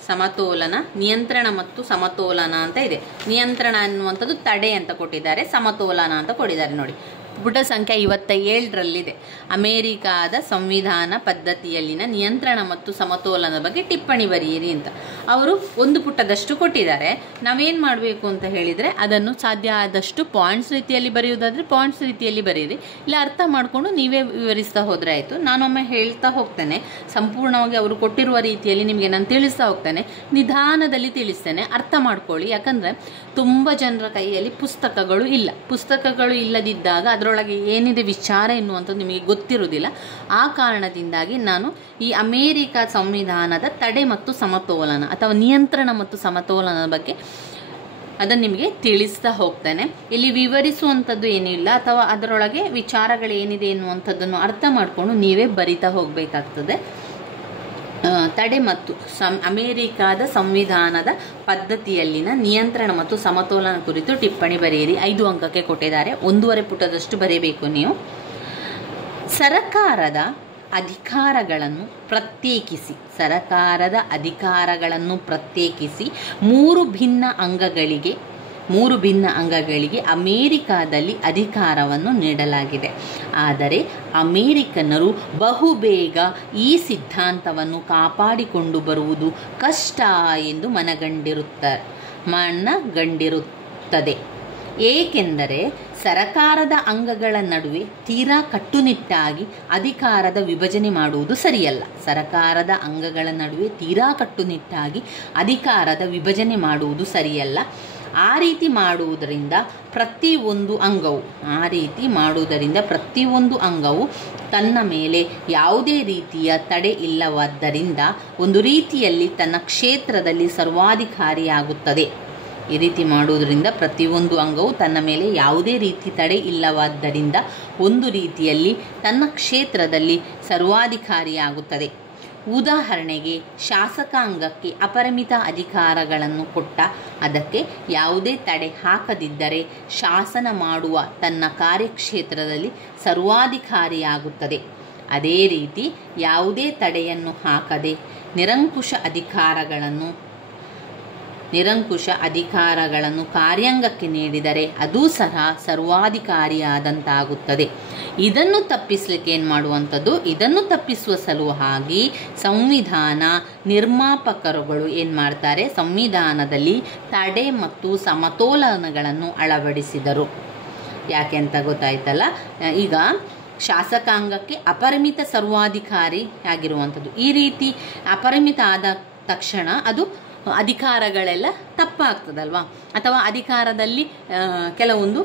ಸಮತೋಲನ, ನಿಯಂತ್ರಣ ಮತ್ತು ಸಮತೋಲನ ಅಂತ ಇದೆ. ನಿಯಂತ್ರಣ ಅನ್ನುವಂಥದ್ದು ತಡೆ ಅಂತ ಕೊಟ್ಟಿದ್ದಾರೆ, ಸಮತೋಲನ ಅಂತ ಕೊಟ್ಟಿದ್ದಾರೆ. ನೋಡಿ, ಪುಟ ಸಂಖ್ಯೆ 57ರಲ್ಲಿದೆ. ಅಮೇರಿಕಾದ ಸಂವಿಧಾನ ಪದ್ಧತಿಯಲ್ಲಿನ ನಿಯಂತ್ರಣ ಮತ್ತು ಸಮತೋಲನದ ಬಗ್ಗೆ ಟಿಪ್ಪಣಿ ಬರೆಯಿರಿ ಅಂತ ಅವರು 1 ಪುಟದಷ್ಟು ಕೊಟ್ಟಿದ್ದಾರೆ. ನಾವೇನು ಮಾಡಬೇಕು ಅಂತ ಹೇಳಿದರೆ, ಅದನ್ನು ಸಾಧ್ಯ ಆದಷ್ಟು ಪಾಯಿಂಟ್ಸ್ ರೀತಿಯಲ್ಲಿ ಬರೆಯುವುದಾದರೆ ಪಾಯಿಂಟ್ಸ್ ರೀತಿಯಲ್ಲಿ ಬರೆಯಿರಿ, ಇಲ್ಲ ಅರ್ಥ ಮಾಡಿಕೊಂಡು ನೀವೇ ವಿವರಿಸ್ತಾ ಹೋದರೆ ಆಯಿತು. ನಾನೊಮ್ಮೆ ಹೇಳ್ತಾ ಹೋಗ್ತೇನೆ, ಸಂಪೂರ್ಣವಾಗಿ ಅವರು ಕೊಟ್ಟಿರುವ ರೀತಿಯಲ್ಲಿ ನಿಮಗೆ ನಾನು ತಿಳಿಸ್ತಾ ಹೋಗ್ತೇನೆ, ನಿಧಾನದಲ್ಲಿ ತಿಳಿಸ್ತೇನೆ, ಅರ್ಥ ಮಾಡ್ಕೊಳ್ಳಿ. ಯಾಕಂದರೆ ತುಂಬ ಜನರ ಕೈಯಲ್ಲಿ ಪುಸ್ತಕಗಳು ಇಲ್ಲದಿದ್ದಾಗ ಅದರೊಳಗೆ ಏನಿದೆ ವಿಚಾರ ಎನ್ನುವಂಥದ್ದು ನಿಮಗೆ ಗೊತ್ತಿರುವುದಿಲ್ಲ. ಆ ಕಾರಣದಿಂದಾಗಿ ನಾನು ಈ ಅಮೇರಿಕ ಸಂವಿಧಾನದ ತಡೆ ಮತ್ತು ಸಮತೋಲನ ಅಥವಾ ನಿಯಂತ್ರಣ ಮತ್ತು ಸಮತೋಲನದ ಬಗ್ಗೆ ಅದನ್ನು ನಿಮಗೆ ತಿಳಿಸ್ತಾ ಹೋಗ್ತೇನೆ. ಇಲ್ಲಿ ವಿವರಿಸುವಂಥದ್ದು ಏನಿಲ್ಲ, ಅಥವಾ ಅದರೊಳಗೆ ವಿಚಾರಗಳೇನಿದೆ ಎನ್ನುವಂಥದ್ದನ್ನು ಅರ್ಥ ಮಾಡಿಕೊಂಡು ನೀವೇ ಬರಿತಾ ಹೋಗಬೇಕಾಗ್ತದೆ. ತಡೆ ಮತ್ತು ಅಮೇರಿಕಾದ ಸಂವಿಧಾನದ ಪದ್ಧತಿಯಲ್ಲಿನ ನಿಯಂತ್ರಣ ಮತ್ತು ಸಮತೋಲನ ಕುರಿತು ಟಿಪ್ಪಣಿ ಬರೆಯಿರಿ. 5 ಅಂಕಕ್ಕೆ ಕೊಟ್ಟಿದ್ದಾರೆ. 1.5 ಪುಟದಷ್ಟು ಬರೆಯಬೇಕು ನೀವು. ಸರಕಾರದ ಅಧಿಕಾರಗಳನ್ನು ಪ್ರತ್ಯೇಕಿಸಿ 3 ಭಿನ್ನ ಅಂಗಗಳಿಗೆ ಅಮೇರಿಕಾದಲ್ಲಿ ಅಧಿಕಾರವನ್ನು ನೀಡಲಾಗಿದೆ. ಆದರೆ ಅಮೇರಿಕನ್ನರು ಬಹುಬೇಗ ಈ ಸಿದ್ಧಾಂತವನ್ನು ಕಾಪಾಡಿಕೊಂಡು ಬರುವುದು ಕಷ್ಟ ಎಂದು ಮನಗಂಡಿರುತ್ತದೆ. ಏಕೆಂದರೆ ಸರಕಾರದ ಅಂಗಗಳ ನಡುವೆ ತೀರಾ ಕಟ್ಟುನಿಟ್ಟಾಗಿ ಅಧಿಕಾರದ ವಿಭಜನೆ ಮಾಡುವುದು ಸರಿಯಲ್ಲ. ಸರಕಾರದ ಅಂಗಗಳ ನಡುವೆ ತೀರಾ ಕಟ್ಟುನಿಟ್ಟಾಗಿ ಅಧಿಕಾರದ ವಿಭಜನೆ ಮಾಡುವುದು ಸರಿಯಲ್ಲ. ಆ ರೀತಿ ಮಾಡುವುದರಿಂದ ಪ್ರತಿಯೊಂದು ಅಂಗವು ತನ್ನ ಮೇಲೆ ಯಾವುದೇ ರೀತಿಯ ತಡೆ ಇಲ್ಲವಾದ್ದರಿಂದ ಒಂದು ರೀತಿಯಲ್ಲಿ ತನ್ನ ಕ್ಷೇತ್ರದಲ್ಲಿ ಸರ್ವಾಧಿಕಾರಿಯಾಗುತ್ತದೆ. ಈ ರೀತಿ ಮಾಡುವುದರಿಂದ ಪ್ರತಿಯೊಂದು ಅಂಗವು ತನ್ನ ಮೇಲೆ ಯಾವುದೇ ರೀತಿ ತಡೆ ಇಲ್ಲವಾದ್ದರಿಂದ ಒಂದು ರೀತಿಯಲ್ಲಿ ತನ್ನ ಕ್ಷೇತ್ರದಲ್ಲಿ ಸರ್ವಾಧಿಕಾರಿಯಾಗುತ್ತದೆ. ಉದಾಹರಣೆಗೆ, ಶಾಸಕಾಂಗಕ್ಕೆ ಅಪರಿಮಿತ ಅಧಿಕಾರಗಳನ್ನು ಕೊಟ್ಟ ಅದಕ್ಕೆ ಯಾವುದೇ ತಡೆ ಹಾಕದಿದ್ದರೆ ಶಾಸನ ಮಾಡುವ ತನ್ನ ಕಾರ್ಯಕ್ಷೇತ್ರದಲ್ಲಿ ಸರ್ವಾಧಿಕಾರಿಯಾಗುತ್ತದೆ. ಅದೇ ರೀತಿ ಯಾವುದೇ ತಡೆಯನ್ನು ಹಾಕದೆ ನಿರಂಕುಶ ಅಧಿಕಾರಗಳನ್ನು ಕಾರ್ಯಾಂಗಕ್ಕೆ ನೀಡಿದರೆ ಅದೂ ಸಹ ಸರ್ವಾಧಿಕಾರಿಯಾದಂತಾಗುತ್ತದೆ. ಇದನ್ನು ತಪ್ಪಿಸಲಿಕ್ಕೆ ಏನು ಮಾಡುವಂಥದ್ದು? ಇದನ್ನು ತಪ್ಪಿಸುವ ಸಲುವಾಗಿ ಸಂವಿಧಾನ ನಿರ್ಮಾಪಕರುಗಳು ಏನು ಮಾಡ್ತಾರೆ? ಸಂವಿಧಾನದಲ್ಲಿ ತಡೆ ಮತ್ತು ಸಮತೋಲನಗಳನ್ನು ಅಳವಡಿಸಿದರು. ಯಾಕೆ ಅಂತ ಗೊತ್ತಾಯ್ತಲ್ಲ. ಈಗ ಶಾಸಕಾಂಗಕ್ಕೆ ಅಪರಿಮಿತ ಸರ್ವಾಧಿಕಾರಿ ಆಗಿರುವಂಥದ್ದು, ಈ ರೀತಿ ಅಪರಿಮಿತ ಆದ ತಕ್ಷಣ ಅದು ಅಧಿಕಾರಗಳೆಲ್ಲ ತಪ್ಪಾಗ್ತದಲ್ವಾ, ಅಥವಾ ಅಧಿಕಾರದಲ್ಲಿ ಕೆಲವೊಂದು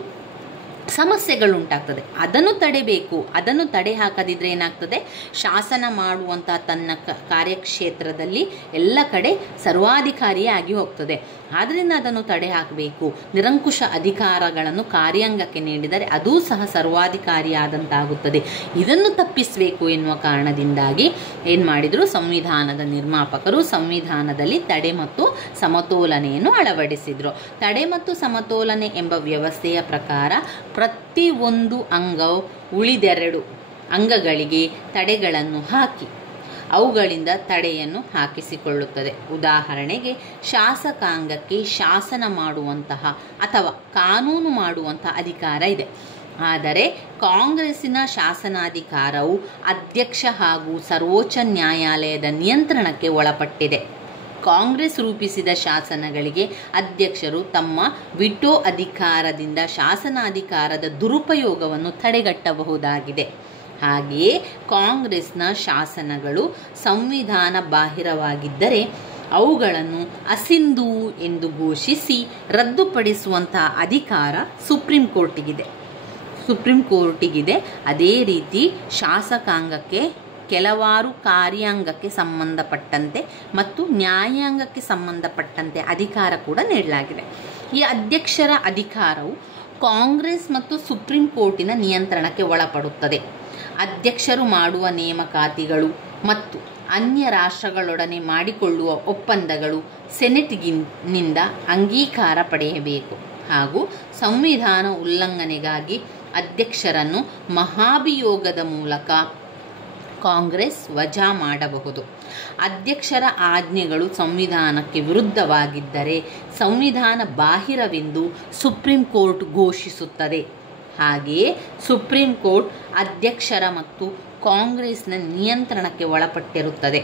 ಸಮಸ್ಯೆಗಳುಂಟಾಗ್ತದೆ. ಅದನ್ನು ತಡೆಬೇಕು. ಅದನ್ನು ತಡೆ ಹಾಕದಿದ್ರೆ ಏನಾಗ್ತದೆ, ಶಾಸನ ಮಾಡುವಂಥ ತನ್ನ ಕಾರ್ಯಕ್ಷೇತ್ರದಲ್ಲಿ ಎಲ್ಲ ಕಡೆ ಸರ್ವಾಧಿಕಾರಿಯೇ ಆಗಿ ಹೋಗ್ತದೆ. ಆದ್ದರಿಂದ ಅದನ್ನು ತಡೆ ಹಾಕಬೇಕು. ನಿರಂಕುಶ ಅಧಿಕಾರಗಳನ್ನು ಕಾರ್ಯಾಂಗಕ್ಕೆ ನೀಡಿದರೆ ಅದೂ ಸಹ ಸರ್ವಾಧಿಕಾರಿಯಾದಂತಾಗುತ್ತದೆ. ಇದನ್ನು ತಪ್ಪಿಸಬೇಕು ಎನ್ನುವ ಕಾರಣದಿಂದಾಗಿ ಏನು ಮಾಡಿದರು, ಸಂವಿಧಾನದ ನಿರ್ಮಾಪಕರು ಸಂವಿಧಾನದಲ್ಲಿ ತಡೆ ಮತ್ತು ಸಮತೋಲನೆಯನ್ನು ಅಳವಡಿಸಿದರು. ತಡೆ ಮತ್ತು ಸಮತೋಲನೆ ಎಂಬ ವ್ಯವಸ್ಥೆಯ ಪ್ರಕಾರ ಪ್ರತಿ ಒಂದು ಅಂಗವು ಉಳಿದೆರಡು ಅಂಗಗಳಿಗೆ ತಡೆಗಳನ್ನು ಹಾಕಿ ಅವುಗಳಿಂದ ತಡೆಯನ್ನು ಹಾಕಿಸಿಕೊಳ್ಳುತ್ತದೆ. ಉದಾಹರಣೆಗೆ, ಶಾಸಕಾಂಗಕ್ಕೆ ಶಾಸನ ಮಾಡುವಂತಹ ಅಥವಾ ಕಾನೂನು ಮಾಡುವಂತಹ ಅಧಿಕಾರ ಇದೆ. ಆದರೆ ಕಾಂಗ್ರೆಸ್ಸಿನ ಶಾಸನಾಧಿಕಾರವು ಅಧ್ಯಕ್ಷ ಹಾಗೂ ಸರ್ವೋಚ್ಚ ನ್ಯಾಯಾಲಯದ ನಿಯಂತ್ರಣಕ್ಕೆ ಒಳಪಟ್ಟಿದೆ. ಕಾಂಗ್ರೆಸ್ ರೂಪಿಸಿದ ಶಾಸನಗಳಿಗೆ ಅಧ್ಯಕ್ಷರು ತಮ್ಮ ವಿಟೋ ಅಧಿಕಾರದಿಂದ ಶಾಸನಾಧಿಕಾರದ ದುರುಪಯೋಗವನ್ನು ತಡೆಗಟ್ಟಬಹುದಾಗಿದೆ. ಹಾಗೆಯೇ ಕಾಂಗ್ರೆಸ್ನ ಶಾಸನಗಳು ಸಂವಿಧಾನ ಬಾಹಿರವಾಗಿದ್ದರೆ ಅವುಗಳನ್ನು ಅಸಿಂಧು ಎಂದು ಘೋಷಿಸಿ ರದ್ದುಪಡಿಸುವಂತಹ ಅಧಿಕಾರ ಸುಪ್ರೀಂ ಕೋರ್ಟಿಗಿದೆ. ಅದೇ ರೀತಿ ಶಾಸಕಾಂಗಕ್ಕೆ ಕೆಲವಾರು ಕಾರ್ಯಾಂಗಕ್ಕೆ ಸಂಬಂಧಪಟ್ಟಂತೆ ಮತ್ತು ನ್ಯಾಯಾಂಗಕ್ಕೆ ಸಂಬಂಧಪಟ್ಟಂತೆ ಅಧಿಕಾರ ಕೂಡ ನೀಡಲಾಗಿದೆ. ಈ ಅಧ್ಯಕ್ಷರ ಅಧಿಕಾರವು ಕಾಂಗ್ರೆಸ್ ಮತ್ತು ಸುಪ್ರೀಂ ಕೋರ್ಟಿನ ನಿಯಂತ್ರಣಕ್ಕೆ ಒಳಪಡುತ್ತದೆ. ಅಧ್ಯಕ್ಷರು ಮಾಡುವ ನೇಮಕಾತಿಗಳು ಮತ್ತು ಅನ್ಯ ರಾಷ್ಟ್ರಗಳೊಡನೆ ಮಾಡಿಕೊಳ್ಳುವ ಒಪ್ಪಂದಗಳು ಸೆನೆಟ್ನಿಂದ ಅಂಗೀಕಾರ ಪಡೆಯಬೇಕು ಹಾಗೂ ಸಂವಿಧಾನ ಉಲ್ಲಂಘನೆಗಾಗಿ ಅಧ್ಯಕ್ಷರನ್ನು ಮಹಾಭಿಯೋಗದ ಮೂಲಕ ಕಾಂಗ್ರೆಸ್ ವಜಾ ಮಾಡಬಹುದು. ಅಧ್ಯಕ್ಷರ ಆಜ್ಞೆಗಳು ಸಂವಿಧಾನಕ್ಕೆ ವಿರುದ್ಧವಾಗಿದ್ದರೆ ಸಂವಿಧಾನ ಬಾಹಿರವೆಂದು ಸುಪ್ರೀಂ ಕೋರ್ಟ್ ಘೋಷಿಸುತ್ತದೆ. ಹಾಗೆಯೇ ಸುಪ್ರೀಂ ಕೋರ್ಟ್ ಅಧ್ಯಕ್ಷರ ಮತ್ತು ಕಾಂಗ್ರೆಸ್ನ ನಿಯಂತ್ರಣಕ್ಕೆ ಒಳಪಟ್ಟಿರುತ್ತದೆ.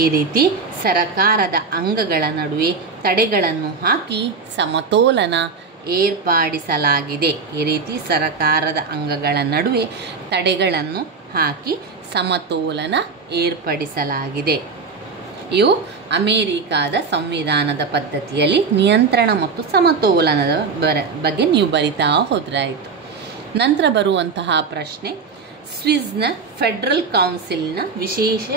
ಈ ರೀತಿ ಸರಕಾರದ ಅಂಗಗಳ ನಡುವೆ ತಡೆಗಳನ್ನು ಹಾಕಿ ಸಮತೋಲನ ಏರ್ಪಡಿಸಲಾಗಿದೆ. ಈ ರೀತಿ ಸರಕಾರದ ಅಂಗಗಳ ನಡುವೆ ತಡೆಗಳನ್ನು ಹಾಕಿ ಸಮತೋಲನ ಏರ್ಪಡಿಸಲಾಗಿದೆ. ಇವು ಅಮೇರಿಕಾದ ಸಂವಿಧಾನದ ಪದ್ಧತಿಯಲ್ಲಿ ನಿಯಂತ್ರಣ ಮತ್ತು ಸಮತೋಲನದ ಬಗ್ಗೆ ನೀವು ಬರಿತಾ ಹೋದ್ರಾಯಿತು. ನಂತರ ಬರುವಂತಹ ಪ್ರಶ್ನೆ, ಸ್ವಿಸ್ನ ಫೆಡರಲ್ ಕೌನ್ಸಿಲ್ನ ವಿಶಿಷ್ಟ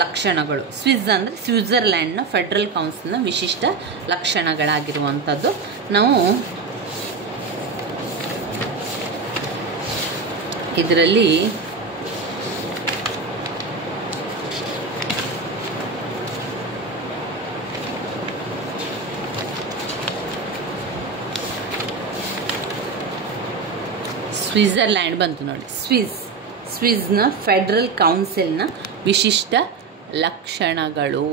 ಲಕ್ಷಣಗಳು. ಸ್ವಿಸ್ ಅಂದರೆ ಸ್ವಿಟ್ಜರ್ಲ್ಯಾಂಡ್ನ ಫೆಡರಲ್ ಕೌನ್ಸಿಲ್ನ ವಿಶಿಷ್ಟ ಲಕ್ಷಣಗಳಾಗಿರುವಂಥದ್ದು ನಾವು ಇದರಲ್ಲಿ ಸ್ವಿಟ್ಜರ್ಲ್ಯಾಂಡ್ ಬಂತು ನೋಡಿ. ಸ್ವಿಸ್ನ ಫೆಡರಲ್ ಕೌನ್ಸಿಲ್ನ ವಿಶಿಷ್ಟ ಲಕ್ಷಣಗಳು.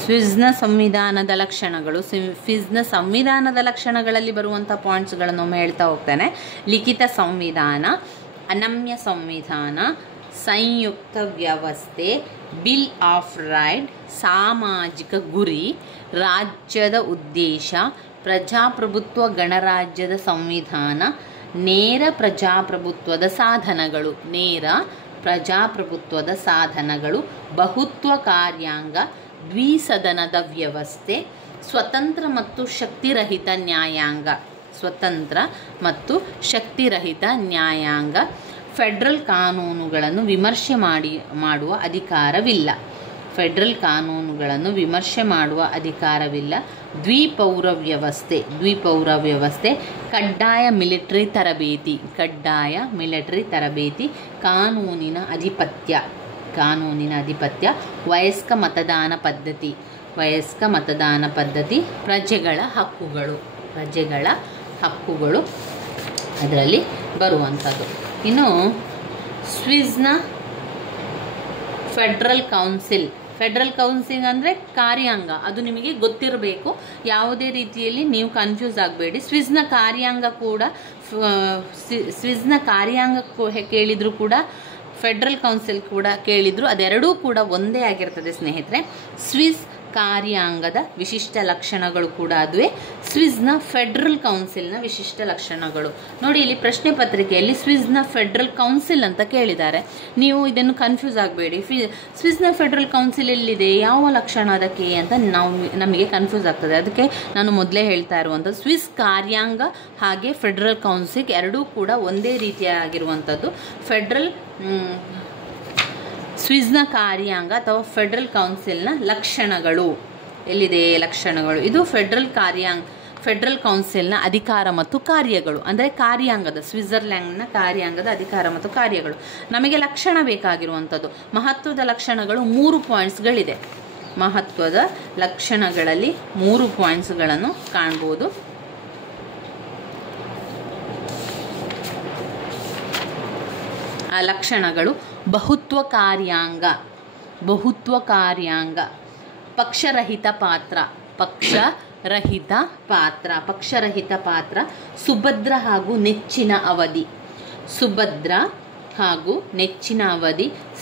ಸ್ವಿಸ್ನ ಸಂವಿಧಾನದ ಲಕ್ಷಣಗಳು. ಸ್ವಿಸ್ನ ಸಂವಿಧಾನದ ಲಕ್ಷಣಗಳಲ್ಲಿ ಬರುವಂಥ ಪಾಯಿಂಟ್ಸ್ಗಳನ್ನು ಒಮ್ಮೆ ಹೇಳ್ತಾ ಹೋಗ್ತಾನೆ. ಲಿಖಿತ ಸಂವಿಧಾನ, ಅನಮ್ಯ ಸಂವಿಧಾನ, ಸಂಯುಕ್ತ ವ್ಯವಸ್ಥೆ, ಬಿಲ್ ಆಫ್ ರೈಟ್, ಸಾಮಾಜಿಕ ಗುರಿ, ರಾಜ್ಯದ ಉದ್ದೇಶ, ಪ್ರಜಾಪ್ರಭುತ್ವ ಗಣರಾಜ್ಯದ ಸಂವಿಧಾನ, ನೇರ ಪ್ರಜಾಪ್ರಭುತ್ವದ ಸಾಧನಗಳು, ಬಹುತ್ವ ಕಾರ್ಯಾಂಗ, ದ್ವಿಸದನದ ವ್ಯವಸ್ಥೆ, ಸ್ವತಂತ್ರ ಮತ್ತು ಶಕ್ತಿರಹಿತ ನ್ಯಾಯಾಂಗ, ಫೆಡರಲ್ ಕಾನೂನುಗಳನ್ನು ವಿಮರ್ಶೆ ಮಾಡುವ ಅಧಿಕಾರವಿಲ್ಲ. ದ್ವಿಪೌರ ವ್ಯವಸ್ಥೆ, ಕಡ್ಡಾಯ ಮಿಲಿಟರಿ ತರಬೇತಿ, ಕಾನೂನಿನ ಅಧಿಪತ್ಯ, ವಯಸ್ಕ ಮತದಾನ ಪದ್ಧತಿ, ಪ್ರಜೆಗಳ ಹಕ್ಕುಗಳು ಅದರಲ್ಲಿ ಬರುವಂಥದ್ದು. ಇನ್ನು ಸ್ವಿಸ್ನ ಫೆಡರಲ್ ಕೌನ್ಸಿಲ್ ಅಂದರೆ ಕಾರ್ಯಾಂಗ, ಅದು ನಿಮಗೆ ಗೊತ್ತಿರಬೇಕು. ಯಾವುದೇ ರೀತಿಯಲ್ಲಿ ನೀವು ಕನ್ಫ್ಯೂಸ್ ಆಗಬೇಡಿ. ಸ್ವಿಸ್ನ ಕಾರ್ಯಾಂಗ ಕೇಳಿದ್ರು ಕೂಡ, ಫೆಡರಲ್ ಕೌನ್ಸಿಲ್ ಕೂಡ ಕೇಳಿದ್ರು, ಅದೆರಡೂ ಕೂಡ ಒಂದೇ ಆಗಿರ್ತದೆ ಸ್ನೇಹಿತರೆ. ಸ್ವಿಸ್ ಕಾರ್ಯಾಂಗದ ವಿಶಿಷ್ಟ ಲಕ್ಷಣಗಳು ಕೂಡ ಅದುವೇ ಸ್ವಿಸ್ನ ಫೆಡರಲ್ ಕೌನ್ಸಿಲ್ನ ವಿಶಿಷ್ಟ ಲಕ್ಷಣಗಳು. ನೋಡಿ, ಇಲ್ಲಿ ಪ್ರಶ್ನೆ ಪತ್ರಿಕೆಯಲ್ಲಿ ಸ್ವಿಸ್ನ ಫೆಡರಲ್ ಕೌನ್ಸಿಲ್ ಅಂತ ಕೇಳಿದ್ದಾರೆ. ನೀವು ಇದನ್ನು ಕನ್ಫ್ಯೂಸ್ ಆಗಬೇಡಿ. ಸ್ವಿಸ್ನ ಫೆಡರಲ್ ಕೌನ್ಸಿಲ್ ಎಲ್ಲಿದೆ, ಯಾವ ಲಕ್ಷಣ ಅದಕ್ಕೆ ಅಂತ ನಮಗೆ ಕನ್ಫ್ಯೂಸ್ ಆಗ್ತದೆ. ಅದಕ್ಕೆ ನಾನು ಮೊದಲೇ ಹೇಳ್ತಾ ಇರುವಂಥದ್ದು, ಸ್ವಿಸ್ ಕಾರ್ಯಾಂಗ ಹಾಗೆ ಫೆಡರಲ್ ಕೌನ್ಸಿಲ್ ಎರಡೂ ಕೂಡ ಒಂದೇ ರೀತಿಯಾಗಿರುವಂಥದ್ದು. ಸ್ವಿಸ್ನ ಕಾರ್ಯಾಂಗ ಅಥವಾ ಫೆಡರಲ್ ಕೌನ್ಸಿಲ್ನ ಲಕ್ಷಣಗಳು ಎಲ್ಲಿದೆ? ಲಕ್ಷಣಗಳು ಇದು ಫೆಡರಲ್ ಕೌನ್ಸಿಲ್ನ ಅಧಿಕಾರ ಮತ್ತು ಕಾರ್ಯಗಳು, ಅಂದರೆ ಕಾರ್ಯಾಂಗದ, ಸ್ವಿಟ್ಜರ್ಲ್ಯಾಂಡ್ನ ಕಾರ್ಯಾಂಗದ ಅಧಿಕಾರ ಮತ್ತು ಕಾರ್ಯಗಳು. ನಮಗೆ ಲಕ್ಷಣ ಬೇಕಾಗಿರುವಂಥದ್ದು ಮಹತ್ವದ ಲಕ್ಷಣಗಳು 3 ಪಾಯಿಂಟ್ಸ್ಗಳಿದೆ. ಮಹತ್ವದ ಲಕ್ಷಣಗಳಲ್ಲಿ 3 ಪಾಯಿಂಟ್ಸ್ಗಳನ್ನು ಕಾಣ್ಬೋದು. ಆ ಲಕ್ಷಣಗಳು ಬಹುತ್ವ ಕಾರ್ಯಾಂಗ, ಪಕ್ಷರಹಿತ ಪಾತ್ರ, ಸುಭದ್ರ ಹಾಗೂ ನೆಚ್ಚಿನ ಅವಧಿ,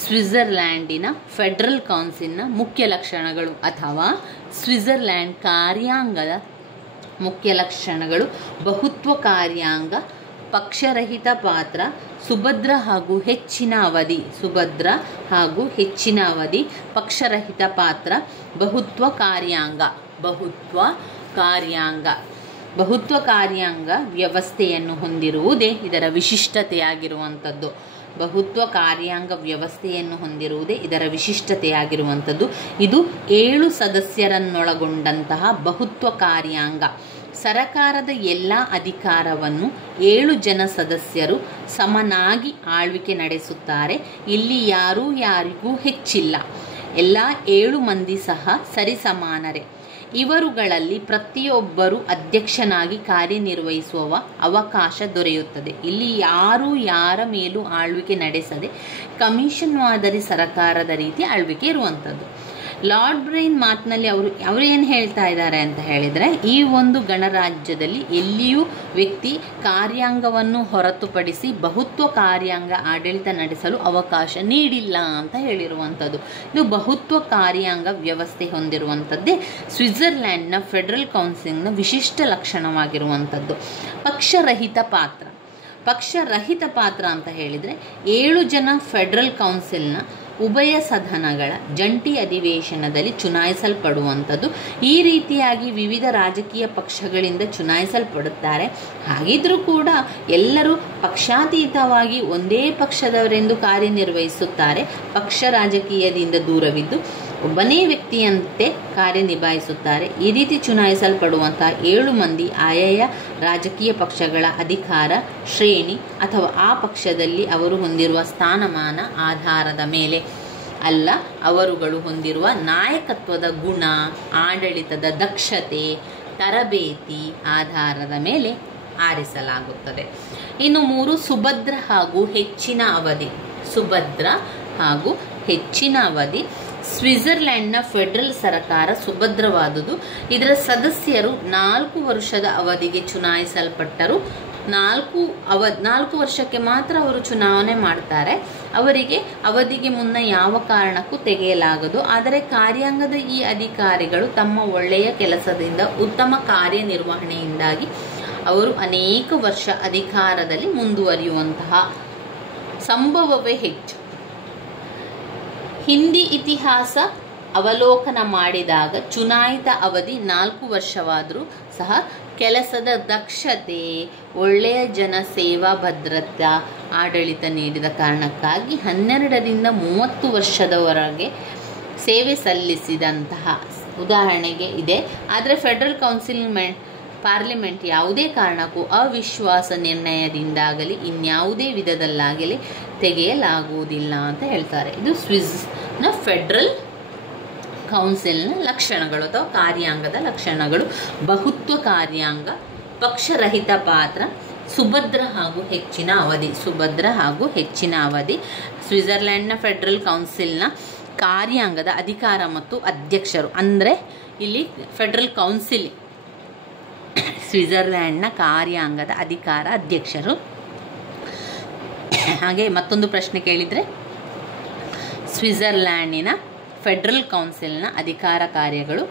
ಸ್ವಿಟ್ಜರ್ಲ್ಯಾಂಡಿನ ಫೆಡರಲ್ ಕೌನ್ಸಿಲ್ನ ಮುಖ್ಯ ಲಕ್ಷಣಗಳು ಅಥವಾ ಸ್ವಿಟ್ಜರ್ಲ್ಯಾಂಡ್ ಕಾರ್ಯಾಂಗದ ಮುಖ್ಯ ಲಕ್ಷಣಗಳು ಬಹುತ್ವ ಕಾರ್ಯಾಂಗ, ಪಕ್ಷರಹಿತ ಪಾತ್ರ, ಸುಭದ್ರ ಹಾಗೂ ಹೆಚ್ಚಿನ ಅವಧಿ, ಪಕ್ಷರಹಿತ ಪಾತ್ರ, ಬಹುತ್ವ ಕಾರ್ಯಾಂಗ ವ್ಯವಸ್ಥೆಯನ್ನು ಹೊಂದಿರುವುದೇ ಇದರ ವಿಶಿಷ್ಟತೆಯಾಗಿರುವಂಥದ್ದು. ಇದು 7 ಸದಸ್ಯರನ್ನೊಳಗೊಂಡಂತಹ ಬಹುತ್ವ ಕಾರ್ಯಾಂಗ. ಸರಕಾರದ ಎಲ್ಲ ಅಧಿಕಾರವನ್ನು 7 ಜನ ಸದಸ್ಯರು ಸಮನಾಗಿ ಆಳ್ವಿಕೆ ನಡೆಸುತ್ತಾರೆ. ಇಲ್ಲಿ ಯಾರಿಗೂ ಹೆಚ್ಚಿಲ್ಲ. ಎಲ್ಲ 7 ಮಂದಿ ಸಹ ಸರಿಸಮಾನರೇ. ಇವರುಗಳಲ್ಲಿ ಪ್ರತಿಯೊಬ್ಬರು ಅಧ್ಯಕ್ಷನಾಗಿ ಕಾರ್ಯನಿರ್ವಹಿಸುವ ಅವಕಾಶ ದೊರೆಯುತ್ತದೆ. ಇಲ್ಲಿ ಯಾರ ಮೇಲೂ ಆಳ್ವಿಕೆ ನಡೆಸದೆ ಕಮಿಷನ್ ಮಾದರಿ ಸರಕಾರದ ರೀತಿ ಆಳ್ವಿಕೆ ಇರುವಂಥದ್ದು. ಲಾರ್ಡ್ ಬ್ರೈನ್ ಮಾತಿನಲ್ಲಿ ಅವರು ಏನು ಹೇಳ್ತಾ ಇದ್ದಾರೆ ಅಂತ ಹೇಳಿದರೆ, ಈ ಒಂದು ಗಣರಾಜ್ಯದಲ್ಲಿ ಎಲ್ಲಿಯೂ ವ್ಯಕ್ತಿ ಕಾರ್ಯಾಂಗವನ್ನು ಹೊರತುಪಡಿಸಿ ಬಹುತ್ವ ಕಾರ್ಯಾಂಗ ಆಡಳಿತ ನಡೆಸಲು ಅವಕಾಶ ನೀಡಿಲ್ಲ ಅಂತ ಹೇಳಿರುವಂಥದ್ದು. ಇದು ಬಹುತ್ವ ಕಾರ್ಯಾಂಗ ವ್ಯವಸ್ಥೆ ಹೊಂದಿರುವಂಥದ್ದೇ ಸ್ವಿಟ್ಜರ್ಲ್ಯಾಂಡ್ನ ಫೆಡರಲ್ ಕೌನ್ಸಿಲ್ನ ವಿಶಿಷ್ಟ ಲಕ್ಷಣವಾಗಿರುವಂಥದ್ದು. ಪಕ್ಷರಹಿತ ಪಾತ್ರ ಅಂತ ಹೇಳಿದರೆ 7 ಜನ ಫೆಡರಲ್ ಕೌನ್ಸಿಲ್ನ ಉಭಯ ಸದನಗಳ ಜಂಟಿ ಅಧಿವೇಶನದಲ್ಲಿ ಚುನಾಯಿಸಲ್ಪಡುವಂಥದ್ದು. ಈ ರೀತಿಯಾಗಿ ವಿವಿಧ ರಾಜಕೀಯ ಪಕ್ಷಗಳಿಂದ ಚುನಾಯಿಸಲ್ಪಡುತ್ತಾರೆ. ಹಾಗಿದ್ರೂ ಕೂಡ ಎಲ್ಲರೂ ಪಕ್ಷಾತೀತವಾಗಿ ಒಂದೇ ಪಕ್ಷದವರೆಂದು ಕಾರ್ಯನಿರ್ವಹಿಸುತ್ತಾರೆ. ಪಕ್ಷ ರಾಜಕೀಯದಿಂದ ದೂರವಿದ್ದು ಒಬ್ಬನೇ ವ್ಯಕ್ತಿಯಂತೆ ಕಾರ್ಯನಿರ್ವಹಿಸುತ್ತಾರೆ. ಈ ರೀತಿ ಚುನಾಯಿಸಲ್ಪಡುವಂತಹ 7 ಮಂದಿ ಆಯಾಯ ರಾಜಕೀಯ ಪಕ್ಷಗಳ ಅಧಿಕಾರ ಶ್ರೇಣಿ ಅಥವಾ ಆ ಪಕ್ಷದಲ್ಲಿ ಅವರು ಹೊಂದಿರುವ ಸ್ಥಾನಮಾನ ಆಧಾರದ ಮೇಲೆ ಅಲ್ಲ, ಅವರುಗಳು ಹೊಂದಿರುವ ನಾಯಕತ್ವದ ಗುಣ, ಆಡಳಿತದ ದಕ್ಷತೆ, ತರಬೇತಿ ಆಧಾರದ ಮೇಲೆ ಆರಿಸಲಾಗುತ್ತದೆ. ಇನ್ನು 3 ಸುಭದ್ರ ಹಾಗೂ ಹೆಚ್ಚಿನ ಅವಧಿ. ಸ್ವಿಟ್ಜರ್ಲ್ಯಾಂಡ್ನ ಫೆಡರಲ್ ಸರ್ಕಾರ ಸುಭದ್ರವಾದುದು. ಇದರ ಸದಸ್ಯರು 4 ವರ್ಷದ ಅವಧಿಗೆ ಚುನಾಯಿಸಲ್ಪಟ್ಟರು. 4 ವರ್ಷಕ್ಕೆ ಮಾತ್ರ ಅವರು ಚುನಾವಣೆ ಮಾಡ್ತಾರೆ. ಅವರಿಗೆ ಅವಧಿಗೆ ಮುನ್ನ ಯಾವ ಕಾರಣಕ್ಕೂ ತೆಗೆಯಲಾಗದು. ಆದರೆ ಕಾರ್ಯಾಂಗದ ಈ ಅಧಿಕಾರಿಗಳು ತಮ್ಮ ಒಳ್ಳೆಯ ಕೆಲಸದಿಂದ, ಉತ್ತಮ ಕಾರ್ಯನಿರ್ವಹಣೆಯಿಂದಾಗಿ ಅವರು ಅನೇಕ ವರ್ಷ ಅಧಿಕಾರದಲ್ಲಿ ಮುಂದುವರಿಯುವಂತಹ ಸಂಭವವೇ ಹೆಚ್ಚು. ಹಿಂದಿ ಇತಿಹಾಸ ಅವಲೋಕನ ಮಾಡಿದಾಗ ಚುನಾಯಿತ ಅವಧಿ 4 ವರ್ಷವಾದರೂ ಸಹ ಕೆಲಸದ ದಕ್ಷತೆ, ಒಳ್ಳೆಯ ಜನ ಸೇವಾ ಭದ್ರತಾ ಆಡಳಿತ ನೀಡಿದ ಕಾರಣಕ್ಕಾಗಿ 12ರಿಂದ 30 ವರ್ಷದವರೆಗೆ ಸೇವೆ ಸಲ್ಲಿಸಿದಂತಹ ಉದಾಹರಣೆಗೆ ಇದೆ. ಆದರೆ ಫೆಡರಲ್ ಪಾರ್ಲಿಮೆಂಟ್ ಯಾವುದೇ ಕಾರಣಕ್ಕೂ ಅವಿಶ್ವಾಸ ನಿರ್ಣಯದಿಂದಾಗಲಿ ಇನ್ಯಾವುದೇ ವಿಧದಲ್ಲಾಗಲಿ ತೆಗೆಯಲಾಗುವುದಿಲ್ಲ ಅಂತ ಹೇಳ್ತಾರೆ. ಇದು ಸ್ವಿಸ್ನ ಫೆಡರಲ್ ಕೌನ್ಸಿಲ್ನ ಲಕ್ಷಣಗಳು ಅಥವಾ ಕಾರ್ಯಾಂಗದ ಲಕ್ಷಣಗಳು. ಬಹುತ್ವ ಕಾರ್ಯಾಂಗ, ಪಕ್ಷರಹಿತ ಪಾತ್ರ, ಸುಭದ್ರ ಹಾಗೂ ಹೆಚ್ಚಿನ ಅವಧಿ. ಸ್ವಿಟ್ಜರ್ಲ್ಯಾಂಡ್ನ ಫೆಡರಲ್ ಕೌನ್ಸಿಲ್ನ ಕಾರ್ಯಾಂಗದ ಅಧಿಕಾರ ಮತ್ತು ಅಧ್ಯಕ್ಷರು, ಅಂದರೆ ಇಲ್ಲಿ ಫೆಡರಲ್ ಕೌನ್ಸಿಲ್ ಸ್ವಿಟ್ಜರ್ಲ್ಯಾಂಡ್ನ ಕಾರ್ಯಾಂಗದ ಅಧಿಕಾರ ಅಧ್ಯಕ್ಷರು. ಹಾಗೆ ಮತ್ತೊಂದು ಪ್ರಶ್ನೆ ಕೇಳಿದರೆ, ಸ್ವಿಟ್ಜರ್ಲ್ಯಾಂಡಿನ ಫೆಡರಲ್ ಕೌನ್ಸಿಲ್ನ ಅಧಿಕಾರ ಕಾರ್ಯಗಳು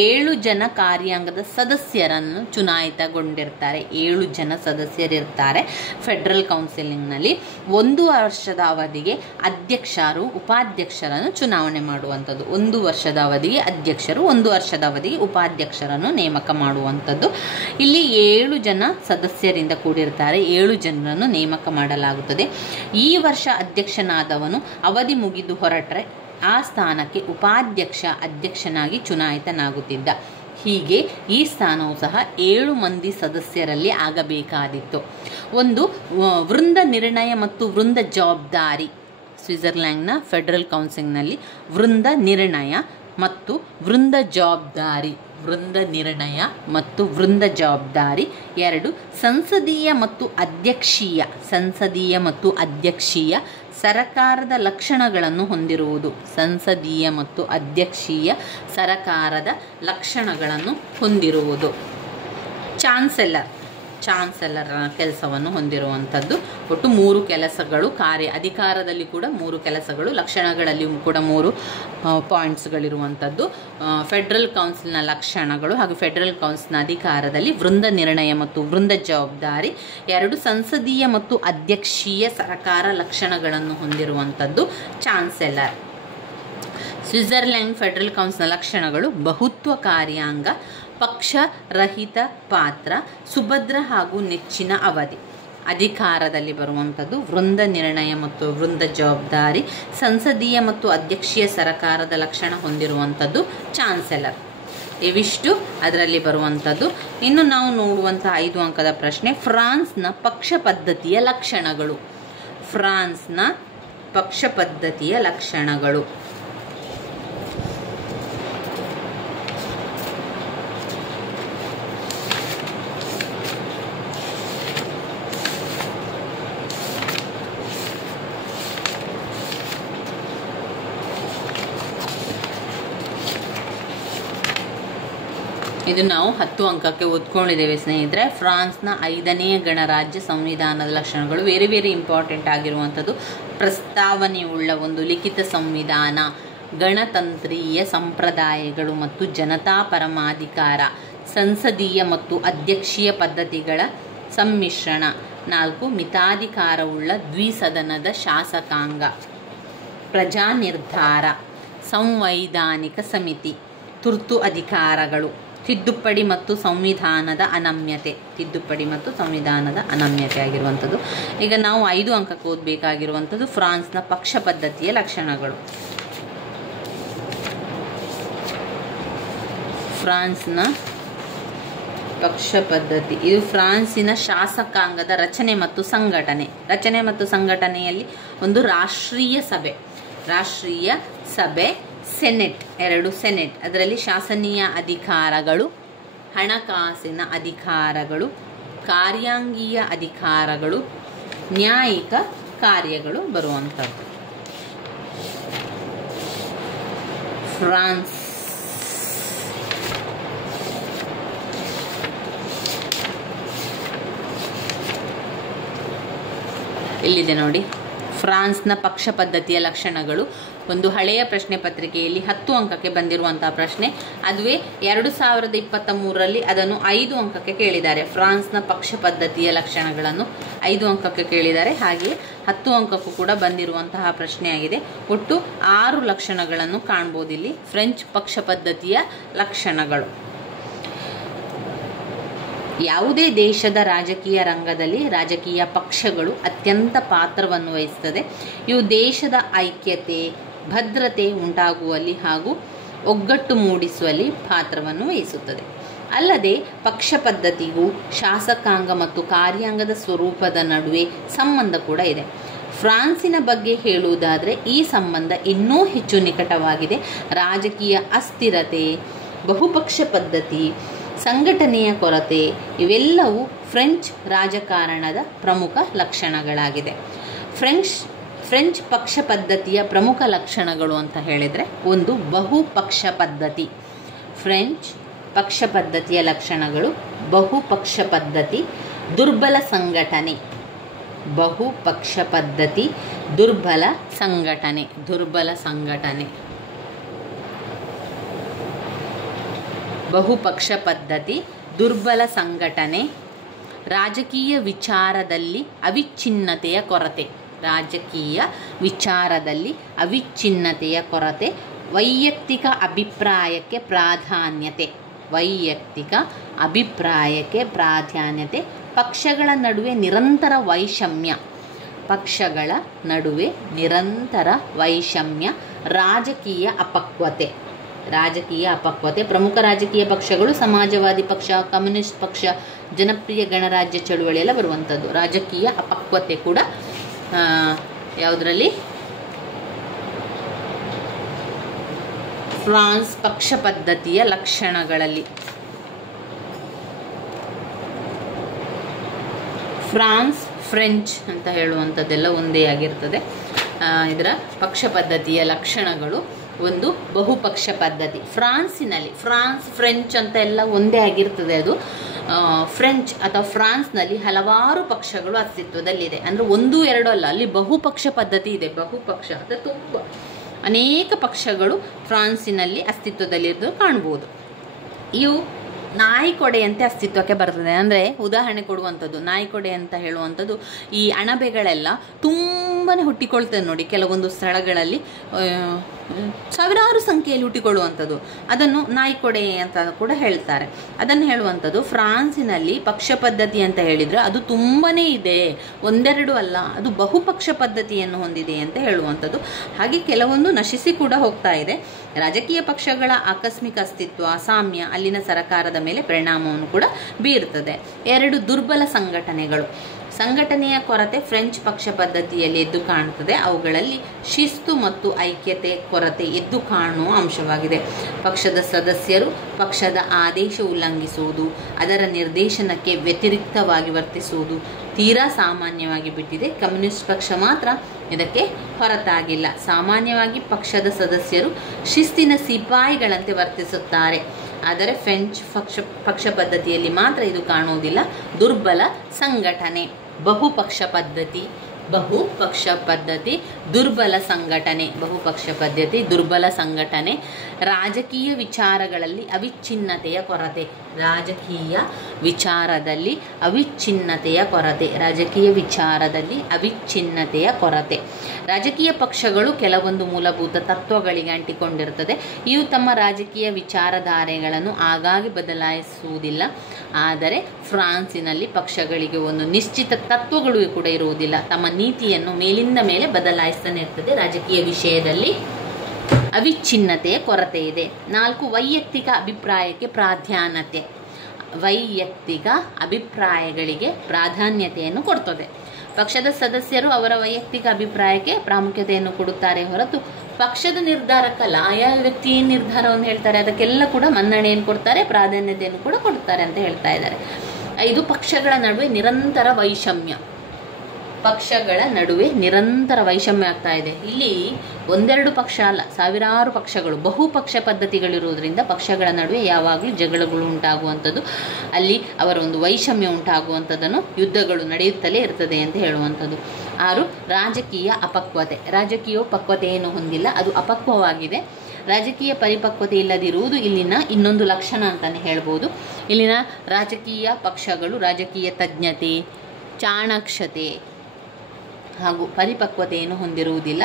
7 ಜನ ಕಾರ್ಯಾಂಗದ ಸದಸ್ಯರನ್ನು ಚುನಾಯಿತಗೊಂಡಿರ್ತಾರೆ. 7 ಜನ ಸದಸ್ಯರಿರ್ತಾರೆ ಫೆಡರಲ್ ಕೌನ್ಸಿಲಿಂಗ್ನಲ್ಲಿ. 1 ವರ್ಷದ ಅವಧಿಗೆ ಅಧ್ಯಕ್ಷರು ಉಪಾಧ್ಯಕ್ಷರನ್ನು ಚುನಾವಣೆ ಮಾಡುವಂಥದ್ದು. 1 ವರ್ಷದ ಅವಧಿಗೆ ಅಧ್ಯಕ್ಷರು, 1 ವರ್ಷದ ಅವಧಿಗೆ ಉಪಾಧ್ಯಕ್ಷರನ್ನು ನೇಮಕ ಮಾಡುವಂಥದ್ದು. ಇಲ್ಲಿ 7 ಜನ ಸದಸ್ಯರಿಂದ ಕೂಡಿರ್ತಾರೆ. 7 ಜನರನ್ನು ನೇಮಕ ಮಾಡಲಾಗುತ್ತದೆ. ಈ ವರ್ಷ ಅಧ್ಯಕ್ಷನಾದವನು ಅವಧಿ ಮುಗಿದು ಹೊರಟ್ರೆ ಆ ಸ್ಥಾನಕ್ಕೆ ಉಪಾಧ್ಯಕ್ಷ ಅಧ್ಯಕ್ಷನಾಗಿ ಚುನಾಯಿತನಾಗುತ್ತಿದ್ದ. ಹೀಗೆ ಈ ಸ್ಥಾನವು ಸಹ 7 ಮಂದಿ ಸದಸ್ಯರಲ್ಲಿ ಆಗಬೇಕಾದಿತ್ತು. ಒಂದು ವೃಂದ ನಿರ್ಣಯ ಮತ್ತು ವೃಂದ ಜವಾಬ್ದಾರಿ. ಸ್ವಿಟ್ಜರ್ಲ್ಯಾಂಡ್ನ ಫೆಡರಲ್ ಕೌನ್ಸಿಲ್ನಲ್ಲಿ ವೃಂದ ನಿರ್ಣಯ ಮತ್ತು ವೃಂದ ಜವಾಬ್ದಾರಿ, ವೃಂದ ನಿರ್ಣಯ ಮತ್ತು ವೃಂದ ಜವಾಬ್ದಾರಿ 2. ಸಂಸದೀಯ ಮತ್ತು ಅಧ್ಯಕ್ಷೀಯ ಸರಕಾರದ ಲಕ್ಷಣಗಳನ್ನು ಹೊಂದಿರುವುದು. ಸಂಸದೀಯ ಮತ್ತು ಅಧ್ಯಕ್ಷೀಯ ಸರಕಾರದ ಲಕ್ಷಣಗಳನ್ನು ಹೊಂದಿರುವುದು. ಚಾನ್ಸೆಲರ್ ಕೆಲಸವನ್ನು ಹೊಂದಿರುವಂಥದ್ದು. ಒಟ್ಟು 3 ಕೆಲಸಗಳು, ಅಧಿಕಾರದಲ್ಲಿ ಕೂಡ 3 ಕೆಲಸಗಳು, ಲಕ್ಷಣಗಳಲ್ಲಿಯೂ ಕೂಡ 3 ಪಾಯಿಂಟ್ಸ್ಗಳಿರುವಂಥದ್ದು. ಫೆಡರಲ್ ಕೌನ್ಸಿಲ್ನ ಲಕ್ಷಣಗಳು ಹಾಗೂ ಫೆಡರಲ್ ಕೌನ್ಸಿಲ್ನ ಅಧಿಕಾರದಲ್ಲಿ ವೃಂದ ನಿರ್ಣಯ ಮತ್ತು ವೃಂದ ಜವಾಬ್ದಾರಿ 2. ಸಂಸದೀಯ ಮತ್ತು ಅಧ್ಯಕ್ಷೀಯ ಸರಕಾರ ಲಕ್ಷಣಗಳನ್ನು ಹೊಂದಿರುವಂಥದ್ದು ಚಾನ್ಸೆಲರ್. ಸ್ವಿಟ್ಜರ್ಲ್ಯಾಂಡ್ ಫೆಡರಲ್ ಕೌನ್ಸಿಲ್ನ ಲಕ್ಷಣಗಳು: ಬಹುತ್ವ ಕಾರ್ಯಾಂಗ, ಪಕ್ಷರಹಿತ ಪಾತ್ರ, ಸುಭದ್ರ ಹಾಗೂ ನೆಚ್ಚಿನ ಅವಧಿ. ಅಧಿಕಾರದಲ್ಲಿ ಬರುವಂಥದ್ದು ವೃಂದ ನಿರ್ಣಯ ಮತ್ತು ವೃಂದ ಜವಾಬ್ದಾರಿ, ಸಂಸದೀಯ ಮತ್ತು ಅಧ್ಯಕ್ಷೀಯ ಸರಕಾರದ ಲಕ್ಷಣ ಹೊಂದಿರುವಂಥದ್ದು ಚಾನ್ಸೆಲರ್. ಇವಿಷ್ಟು ಅದರಲ್ಲಿ ಬರುವಂಥದ್ದು. ಇನ್ನು ನಾವು ನೋಡುವಂಥ 5 ಅಂಕದ ಪ್ರಶ್ನೆ, ಫ್ರಾನ್ಸ್ನ ಪಕ್ಷ ಪದ್ಧತಿಯ ಲಕ್ಷಣಗಳು. ಫ್ರಾನ್ಸ್ನ ಪಕ್ಷ ಪದ್ಧತಿಯ ಲಕ್ಷಣಗಳು. ಇದು ನಾವು 10 ಅಂಕಕ್ಕೆ ಓದ್ಕೊಂಡಿದ್ದೇವೆ ಸ್ನೇಹಿತರೆ. ಫ್ರಾನ್ಸ್ನ 5ನೇ ಗಣರಾಜ್ಯ ಸಂವಿಧಾನದ ಲಕ್ಷಣಗಳು ಬೇರೆ ಬೇರೆ ಇಂಪಾರ್ಟೆಂಟ್ ಆಗಿರುವಂಥದ್ದು. ಪ್ರಸ್ತಾವನೆಯುಳ್ಳ ಒಂದು ಲಿಖಿತ ಸಂವಿಧಾನ, ಗಣತಂತ್ರೀಯ ಸಂಪ್ರದಾಯಗಳು ಮತ್ತು ಜನತಾ ಪರಮಾಧಿಕಾರ, ಸಂಸದೀಯ ಮತ್ತು ಅಧ್ಯಕ್ಷೀಯ ಪದ್ಧತಿಗಳ ಸಮ್ಮಿಶ್ರಣ. 4. ಮಿತಾಧಿಕಾರವುಳ್ಳ ದ್ವಿಸದನದ ಶಾಸಕಾಂಗ, ಪ್ರಜಾ ನಿರ್ಧಾರ, ಸಂವೈಧಾನಿಕ ಸಮಿತಿ, ತುರ್ತು ಅಧಿಕಾರಗಳು, ತಿದ್ದುಪಡಿ ಮತ್ತು ಸಂವಿಧಾನದ ಅನಮ್ಯತೆ. ತಿದ್ದುಪಡಿ ಮತ್ತು ಸಂವಿಧಾನದ ಅನಮ್ಯತೆ ಆಗಿರುವಂಥದ್ದು. ಈಗ ನಾವು 5 ಅಂಕಕ್ಕೆ ಓದಬೇಕಾಗಿರುವಂಥದ್ದು ಫ್ರಾನ್ಸ್ನ ಪಕ್ಷ ಪದ್ಧತಿಯ ಲಕ್ಷಣಗಳು. ಫ್ರಾನ್ಸ್ನ ಪಕ್ಷ ಪದ್ಧತಿ ಇದು ಫ್ರಾನ್ಸಿನ ಶಾಸಕಾಂಗದ ರಚನೆ ಮತ್ತು ಸಂಘಟನೆಯಲ್ಲಿ ಒಂದು ರಾಷ್ಟ್ರೀಯ ಸಭೆ, ಸೆನೆಟ್, 2 ಸೆನೆಟ್, ಅದರಲ್ಲಿ ಶಾಸನೀಯ ಅಧಿಕಾರಗಳು, ಹಣಕಾಸಿನ ಅಧಿಕಾರಗಳು, ಕಾರ್ಯಾಂಗೀಯ ಅಧಿಕಾರಗಳು, ನ್ಯಾಯಿಕ ಕಾರ್ಯಗಳು ಬರುವಂಥದ್ದು. ಫ್ರಾನ್ಸ್ ಇಲ್ಲಿದೆ ನೋಡಿ. ಫ್ರಾನ್ಸ್ನ ಪಕ್ಷ ಪದ್ಧತಿಯ ಲಕ್ಷಣಗಳು ಒಂದು ಹಳೆಯ ಪ್ರಶ್ನೆ ಪತ್ರಿಕೆಯಲ್ಲಿ 10 ಅಂಕಕ್ಕೆ ಬಂದಿರುವಂತಹ ಪ್ರಶ್ನೆ. ಅದುವೇ 2023ರಲ್ಲಿ ಅದನ್ನು 5 ಅಂಕಕ್ಕೆ ಕೇಳಿದ್ದಾರೆ. ಫ್ರಾನ್ಸ್ನ ಪಕ್ಷ ಪದ್ಧತಿಯ ಲಕ್ಷಣಗಳನ್ನು 5 ಅಂಕಕ್ಕೆ ಕೇಳಿದ್ದಾರೆ. ಹಾಗೆಯೇ 10 ಅಂಕಕ್ಕೂ ಕೂಡ ಬಂದಿರುವಂತಹ ಪ್ರಶ್ನೆಯಾಗಿದೆ. ಒಟ್ಟು 6 ಲಕ್ಷಣಗಳನ್ನು ಕಾಣ್ಬೋದು ಇಲ್ಲಿ. ಫ್ರೆಂಚ್ ಪಕ್ಷ ಪದ್ಧತಿಯ ಲಕ್ಷಣಗಳು: ಯಾವುದೇ ದೇಶದ ರಾಜಕೀಯ ರಂಗದಲ್ಲಿ ರಾಜಕೀಯ ಪಕ್ಷಗಳು ಅತ್ಯಂತ ಪಾತ್ರವನ್ನು ವಹಿಸುತ್ತದೆ. ಇವು ದೇಶದ ಐಕ್ಯತೆ, ಭದ್ರತೆ ಉಂಟಾಗುವಲ್ಲಿ ಹಾಗೂ ಒಗ್ಗಟ್ಟು ಮೂಡಿಸುವಲ್ಲಿ ಪಾತ್ರವನ್ನು ವಹಿಸುತ್ತದೆ. ಅಲ್ಲದೆ ಪಕ್ಷ ಪದ್ಧತಿಗೂ ಶಾಸಕಾಂಗ ಮತ್ತು ಕಾರ್ಯಾಂಗದ ಸ್ವರೂಪದ ನಡುವೆ ಸಂಬಂಧ ಕೂಡ ಇದೆ. ಫ್ರಾನ್ಸಿನ ಬಗ್ಗೆ ಹೇಳುವುದಾದರೆ ಈ ಸಂಬಂಧ ಇನ್ನೂ ಹೆಚ್ಚು ನಿಕಟವಾಗಿದೆ. ರಾಜಕೀಯ ಅಸ್ಥಿರತೆ, ಬಹುಪಕ್ಷ ಪದ್ಧತಿ, ಸಂಘಟನೆಯ ಕೊರತೆ ಇವೆಲ್ಲವೂ ಫ್ರೆಂಚ್ ರಾಜಕಾರಣದ ಪ್ರಮುಖ ಲಕ್ಷಣಗಳಾಗಿದೆ. ಫ್ರೆಂಚ್ ಪಕ್ಷ ಪದ್ಧತಿಯ ಪ್ರಮುಖ ಲಕ್ಷಣಗಳು ಅಂತ ಹೇಳಿದರೆ, ಒಂದು ಬಹುಪಕ್ಷ ಪದ್ಧತಿ. ಫ್ರೆಂಚ್ ಪಕ್ಷ ಪದ್ಧತಿಯ ಲಕ್ಷಣಗಳು: ಬಹುಪಕ್ಷ ಪದ್ಧತಿ, ದುರ್ಬಲ ಸಂಘಟನೆ. ಬಹುಪಕ್ಷ ಪದ್ಧತಿ, ದುರ್ಬಲ ಸಂಘಟನೆ. ಬಹುಪಕ್ಷ ಪದ್ಧತಿ, ದುರ್ಬಲ ಸಂಘಟನೆ, ರಾಜಕೀಯ ವಿಚಾರದಲ್ಲಿ ಅವಿಚ್ಛಿನ್ನತೆಯ ಕೊರತೆ, ರಾಜಕೀಯ ವಿಚಾರದಲ್ಲಿ ಅವಿಚ್ಛಿನ್ನತೆಯ ಕೊರತೆ, ವೈಯಕ್ತಿಕ ಅಭಿಪ್ರಾಯಕ್ಕೆ ಪ್ರಾಧಾನ್ಯತೆ, ವೈಯಕ್ತಿಕ ಅಭಿಪ್ರಾಯಕ್ಕೆ ಪ್ರಾಧಾನ್ಯತೆ, ಪಕ್ಷಗಳ ನಡುವೆ ನಿರಂತರ ವೈಷಮ್ಯ, ಪಕ್ಷಗಳ ನಡುವೆ ನಿರಂತರ ವೈಷಮ್ಯ, ರಾಜಕೀಯ ಅಪಕ್ವತೆ, ರಾಜಕೀಯ ಅಪಕ್ವತೆ. ಪ್ರಮುಖ ರಾಜಕೀಯ ಪಕ್ಷಗಳು ಸಮಾಜವಾದಿ ಪಕ್ಷ, ಕಮ್ಯುನಿಸ್ಟ್ ಪಕ್ಷ, ಜನಪ್ರಿಯ ಗಣರಾಜ್ಯ ಚಳುವಳಿ ಎಲ್ಲ ಬರುವಂಥದ್ದು. ರಾಜಕೀಯ ಅಪಕ್ವತೆ ಕೂಡ ಯಾವುದರಲ್ಲಿ? ಫ್ರಾನ್ಸ್ ಪಕ್ಷ ಪದ್ಧತಿಯ ಲಕ್ಷಣಗಳಲ್ಲಿ. ಫ್ರಾನ್ಸ್, ಫ್ರೆಂಚ್ ಅಂತ ಹೇಳುವಂಥದ್ದೆಲ್ಲ ಒಂದೇ ಆಗಿರ್ತದೆ. ಇದರ ಪಕ್ಷ ಪದ್ಧತಿಯ ಲಕ್ಷಣಗಳು. ಒಂದು, ಬಹುಪಕ್ಷ ಪದ್ಧತಿ. ಫ್ರಾನ್ಸಿನಲ್ಲಿ, ಫ್ರಾನ್ಸ್, ಫ್ರೆಂಚ್ ಅಂತ ಎಲ್ಲ ಒಂದೇ ಆಗಿರ್ತದೆ. ಅದು ಫ್ರೆಂಚ್ ಅಥವಾ ಫ್ರಾನ್ಸ್ನಲ್ಲಿ ಹಲವಾರು ಪಕ್ಷಗಳು ಅಸ್ತಿತ್ವದಲ್ಲಿದೆ. ಅಂದರೆ 1, 2 ಅಲ್ಲ, ಅಲ್ಲಿ ಬಹುಪಕ್ಷ ಪದ್ಧತಿ ಇದೆ. ಬಹುಪಕ್ಷ ಅಂದರೆ ತುಂಬ ಅನೇಕ ಪಕ್ಷಗಳು ಫ್ರಾನ್ಸಿನಲ್ಲಿ ಅಸ್ತಿತ್ವದಲ್ಲಿರೋದು ಕಾಣ್ಬೋದು. ಇವು ನಾಯಿಕೊಡೆಯಂತೆ ಅಸ್ತಿತ್ವಕ್ಕೆ ಬರ್ತದೆ. ಅಂದರೆ ಉದಾಹರಣೆ ಕೊಡುವಂಥದ್ದು, ನಾಯಿಕೊಡೆ ಅಂತ ಹೇಳುವಂಥದ್ದು ಈ ಅಣಬೆಗಳೆಲ್ಲ ತುಂಬಾ ಹುಟ್ಟಿಕೊಳ್ತದೆ ನೋಡಿ. ಕೆಲವೊಂದು ಸ್ಥಳಗಳಲ್ಲಿ ಸಾವಿರಾರು ಸಂಖ್ಯೆಯಲ್ಲಿ ಹುಟ್ಟಿಕೊಳ್ಳುವಂಥದ್ದು, ಅದನ್ನು ನಾಯಿಕೊಡೆ ಅಂತ ಕೂಡ ಹೇಳ್ತಾರೆ. ಅದನ್ನು ಹೇಳುವಂಥದ್ದು ಫ್ರಾನ್ಸಿನಲ್ಲಿ ಪಕ್ಷ ಪದ್ಧತಿ ಅಂತ ಹೇಳಿದರೆ ಅದು ತುಂಬಾ ಇದೆ, 1, 2 ಅಲ್ಲ, ಅದು ಬಹುಪಕ್ಷ ಪದ್ಧತಿಯನ್ನು ಹೊಂದಿದೆ ಅಂತ ಹೇಳುವಂಥದ್ದು. ಹಾಗೆ ಕೆಲವೊಂದು ನಶಿಸಿ ಕೂಡ ಹೋಗ್ತಾ ಇದೆ. ರಾಜಕೀಯ ಪಕ್ಷಗಳ ಆಕಸ್ಮಿಕ ಅಸ್ತಿತ್ವ, ಸಾಮ್ಯ ಅಲ್ಲಿನ ಸರಕಾರದ ಮೇಲೆ ಪರಿಣಾಮವನ್ನು ಕೂಡ ಬೀರ್ತದೆ. 2, ದುರ್ಬಲ ಸಂಘಟನೆಗಳು. ಸಂಘಟನೆಯ ಕೊರತೆ ಫ್ರೆಂಚ್ ಪಕ್ಷ ಪದ್ಧತಿಯಲ್ಲಿ ಎದ್ದು ಕಾಣುತ್ತದೆ. ಅವುಗಳಲ್ಲಿ ಶಿಸ್ತು ಮತ್ತು ಐಕ್ಯತೆ ಕೊರತೆ ಎದ್ದು ಕಾಣುವ ಅಂಶವಾಗಿದೆ. ಪಕ್ಷದ ಸದಸ್ಯರು ಪಕ್ಷದ ಆದೇಶ ಉಲ್ಲಂಘಿಸುವುದು, ಅದರ ನಿರ್ದೇಶನಕ್ಕೆ ವ್ಯತಿರಿಕ್ತವಾಗಿ ವರ್ತಿಸುವುದು ತೀರಾ ಸಾಮಾನ್ಯವಾಗಿ ಬಿಟ್ಟಿದೆ. ಕಮ್ಯುನಿಸ್ಟ್ ಪಕ್ಷ ಮಾತ್ರ ಇದಕ್ಕೆ ಹೊರತಾಗಿಲ್ಲ. ಸಾಮಾನ್ಯವಾಗಿ ಪಕ್ಷದ ಸದಸ್ಯರು ಶಿಸ್ತಿನ ಸಿಪಾಯಿಗಳಂತೆ ವರ್ತಿಸುತ್ತಾರೆ. ಆದರೆ ಫ್ರೆಂಚ್ ಪಕ್ಷ ಪದ್ಧತಿಯಲ್ಲಿ ಮಾತ್ರ ಇದು ಕಾಣುವುದಿಲ್ಲ. ದುರ್ಬಲ ಸಂಘಟನೆ. ಬಹುಪಕ್ಷ ಪದ್ಧತಿ, ಬಹುಪಕ್ಷ ಪದ್ಧತಿ, ದುರ್ಬಲ ಸಂಘಟನೆ. ಬಹುಪಕ್ಷ ಪದ್ಧತಿ, ದುರ್ಬಲ ಸಂಘಟನೆ. ರಾಜಕೀಯ ವಿಚಾರಗಳಲ್ಲಿ ಅವಿಚ್ಛಿನ್ನತೆಯ ಕೊರತೆ. ರಾಜಕೀಯ ವಿಚಾರದಲ್ಲಿ ಅವಿಚ್ಛಿನ್ನತೆಯ ಕೊರತೆ. ರಾಜಕೀಯ ವಿಚಾರದಲ್ಲಿ ಅವಿಚ್ಛಿನ್ನತೆಯ ಕೊರತೆ. ರಾಜಕೀಯ ಪಕ್ಷಗಳು ಕೆಲವೊಂದು ಮೂಲಭೂತ ತತ್ವಗಳಿಗೆ ಅಂಟಿಕೊಂಡಿರುತ್ತದೆ. ಇವು ತಮ್ಮ ರಾಜಕೀಯ ವಿಚಾರಧಾರೆಗಳನ್ನು ಆಗಾಗ್ಗೆ ಬದಲಾಯಿಸುವುದಿಲ್ಲ. ಆದರೆ ಫ್ರಾನ್ಸಿನಲ್ಲಿ ಪಕ್ಷಗಳಿಗೆ ಒಂದು ನಿಶ್ಚಿತ ತತ್ವಗಳು ಕೂಡ ಇರುವುದಿಲ್ಲ. ತಮ್ಮ ನೀತಿಯನ್ನು ಮೇಲಿಂದ ಮೇಲೆ ಬದಲಾಯಿಸ್ತಾನೆ ಇರ್ತದೆ. ರಾಜಕೀಯ ವಿಷಯದಲ್ಲಿ ಅವಿಚ್ಛಿನ್ನತೆಯ ಕೊರತೆ ಇದೆ. 4, ವೈಯಕ್ತಿಕ ಅಭಿಪ್ರಾಯಕ್ಕೆ ಪ್ರಾಧಾನ್ಯತೆ. ವೈಯಕ್ತಿಕ ಅಭಿಪ್ರಾಯಗಳಿಗೆ ಪ್ರಾಧಾನ್ಯತೆಯನ್ನು ಕೊಡ್ತದೆ. ಪಕ್ಷದ ಸದಸ್ಯರು ಅವರ ವೈಯಕ್ತಿಕ ಅಭಿಪ್ರಾಯಕ್ಕೆ ಪ್ರಾಮುಖ್ಯತೆಯನ್ನು ಕೊಡುತ್ತಾರೆ ಹೊರತು ಪಕ್ಷದ ನಿರ್ಧಾರಕ್ಕಲ್ಲ. ಆಯಾ ವ್ಯಕ್ತಿ ಏನು ನಿರ್ಧಾರವನ್ನು ಹೇಳ್ತಾರೆ ಅದಕ್ಕೆಲ್ಲ ಕೂಡ ಮನ್ನಣೆಯನ್ನು ಕೊಡ್ತಾರೆ, ಪ್ರಾಧಾನ್ಯತೆಯನ್ನು ಕೂಡ ಕೊಡ್ತಾರೆ ಅಂತ ಹೇಳ್ತಾ ಇದ್ದಾರೆ. 5, ಪಕ್ಷಗಳ ನಡುವೆ ನಿರಂತರ ವೈಷಮ್ಯ. ಪಕ್ಷಗಳ ನಡುವೆ ನಿರಂತರ ವೈಷಮ್ಯ ಆಗ್ತಾ ಇದೆ. ಇಲ್ಲಿ 1, 2 ಪಕ್ಷ ಅಲ್ಲ, ಸಾವಿರಾರು ಪಕ್ಷಗಳು, ಬಹುಪಕ್ಷ ಪದ್ಧತಿಗಳಿರುವುದರಿಂದ ಪಕ್ಷಗಳ ನಡುವೆ ಯಾವಾಗಲೂ ಜಗಳಗಳು ಉಂಟಾಗುವಂಥದ್ದು, ಅಲ್ಲಿ ಅವರ ಒಂದು ವೈಷಮ್ಯ ಉಂಟಾಗುವಂಥದ್ದನ್ನು, ಯುದ್ಧಗಳು ನಡೆಯುತ್ತಲೇ ಇರ್ತದೆ ಅಂತ ಹೇಳುವಂಥದ್ದು. 6, ರಾಜಕೀಯ ಅಪಕ್ವತೆ. ರಾಜಕೀಯವು ಪಕ್ವತೆಯನ್ನು ಹೊಂದಿಲ್ಲ, ಅದು ಅಪಕ್ವವಾಗಿದೆ. ರಾಜಕೀಯ ಪರಿಪಕ್ವತೆ ಇಲ್ಲದಿರುವುದು ಇಲ್ಲಿನ ಇನ್ನೊಂದು ಲಕ್ಷಣ ಅಂತಲೇ ಹೇಳ್ಬೋದು. ಇಲ್ಲಿನ ರಾಜಕೀಯ ಪಕ್ಷಗಳು ರಾಜಕೀಯ ತಜ್ಞತೆ, ಚಾಣಾಕ್ಷತೆ ಹಾಗೂ ಪರಿಪಕ್ವತೆಯನ್ನು ಹೊಂದಿರುವುದಿಲ್ಲ.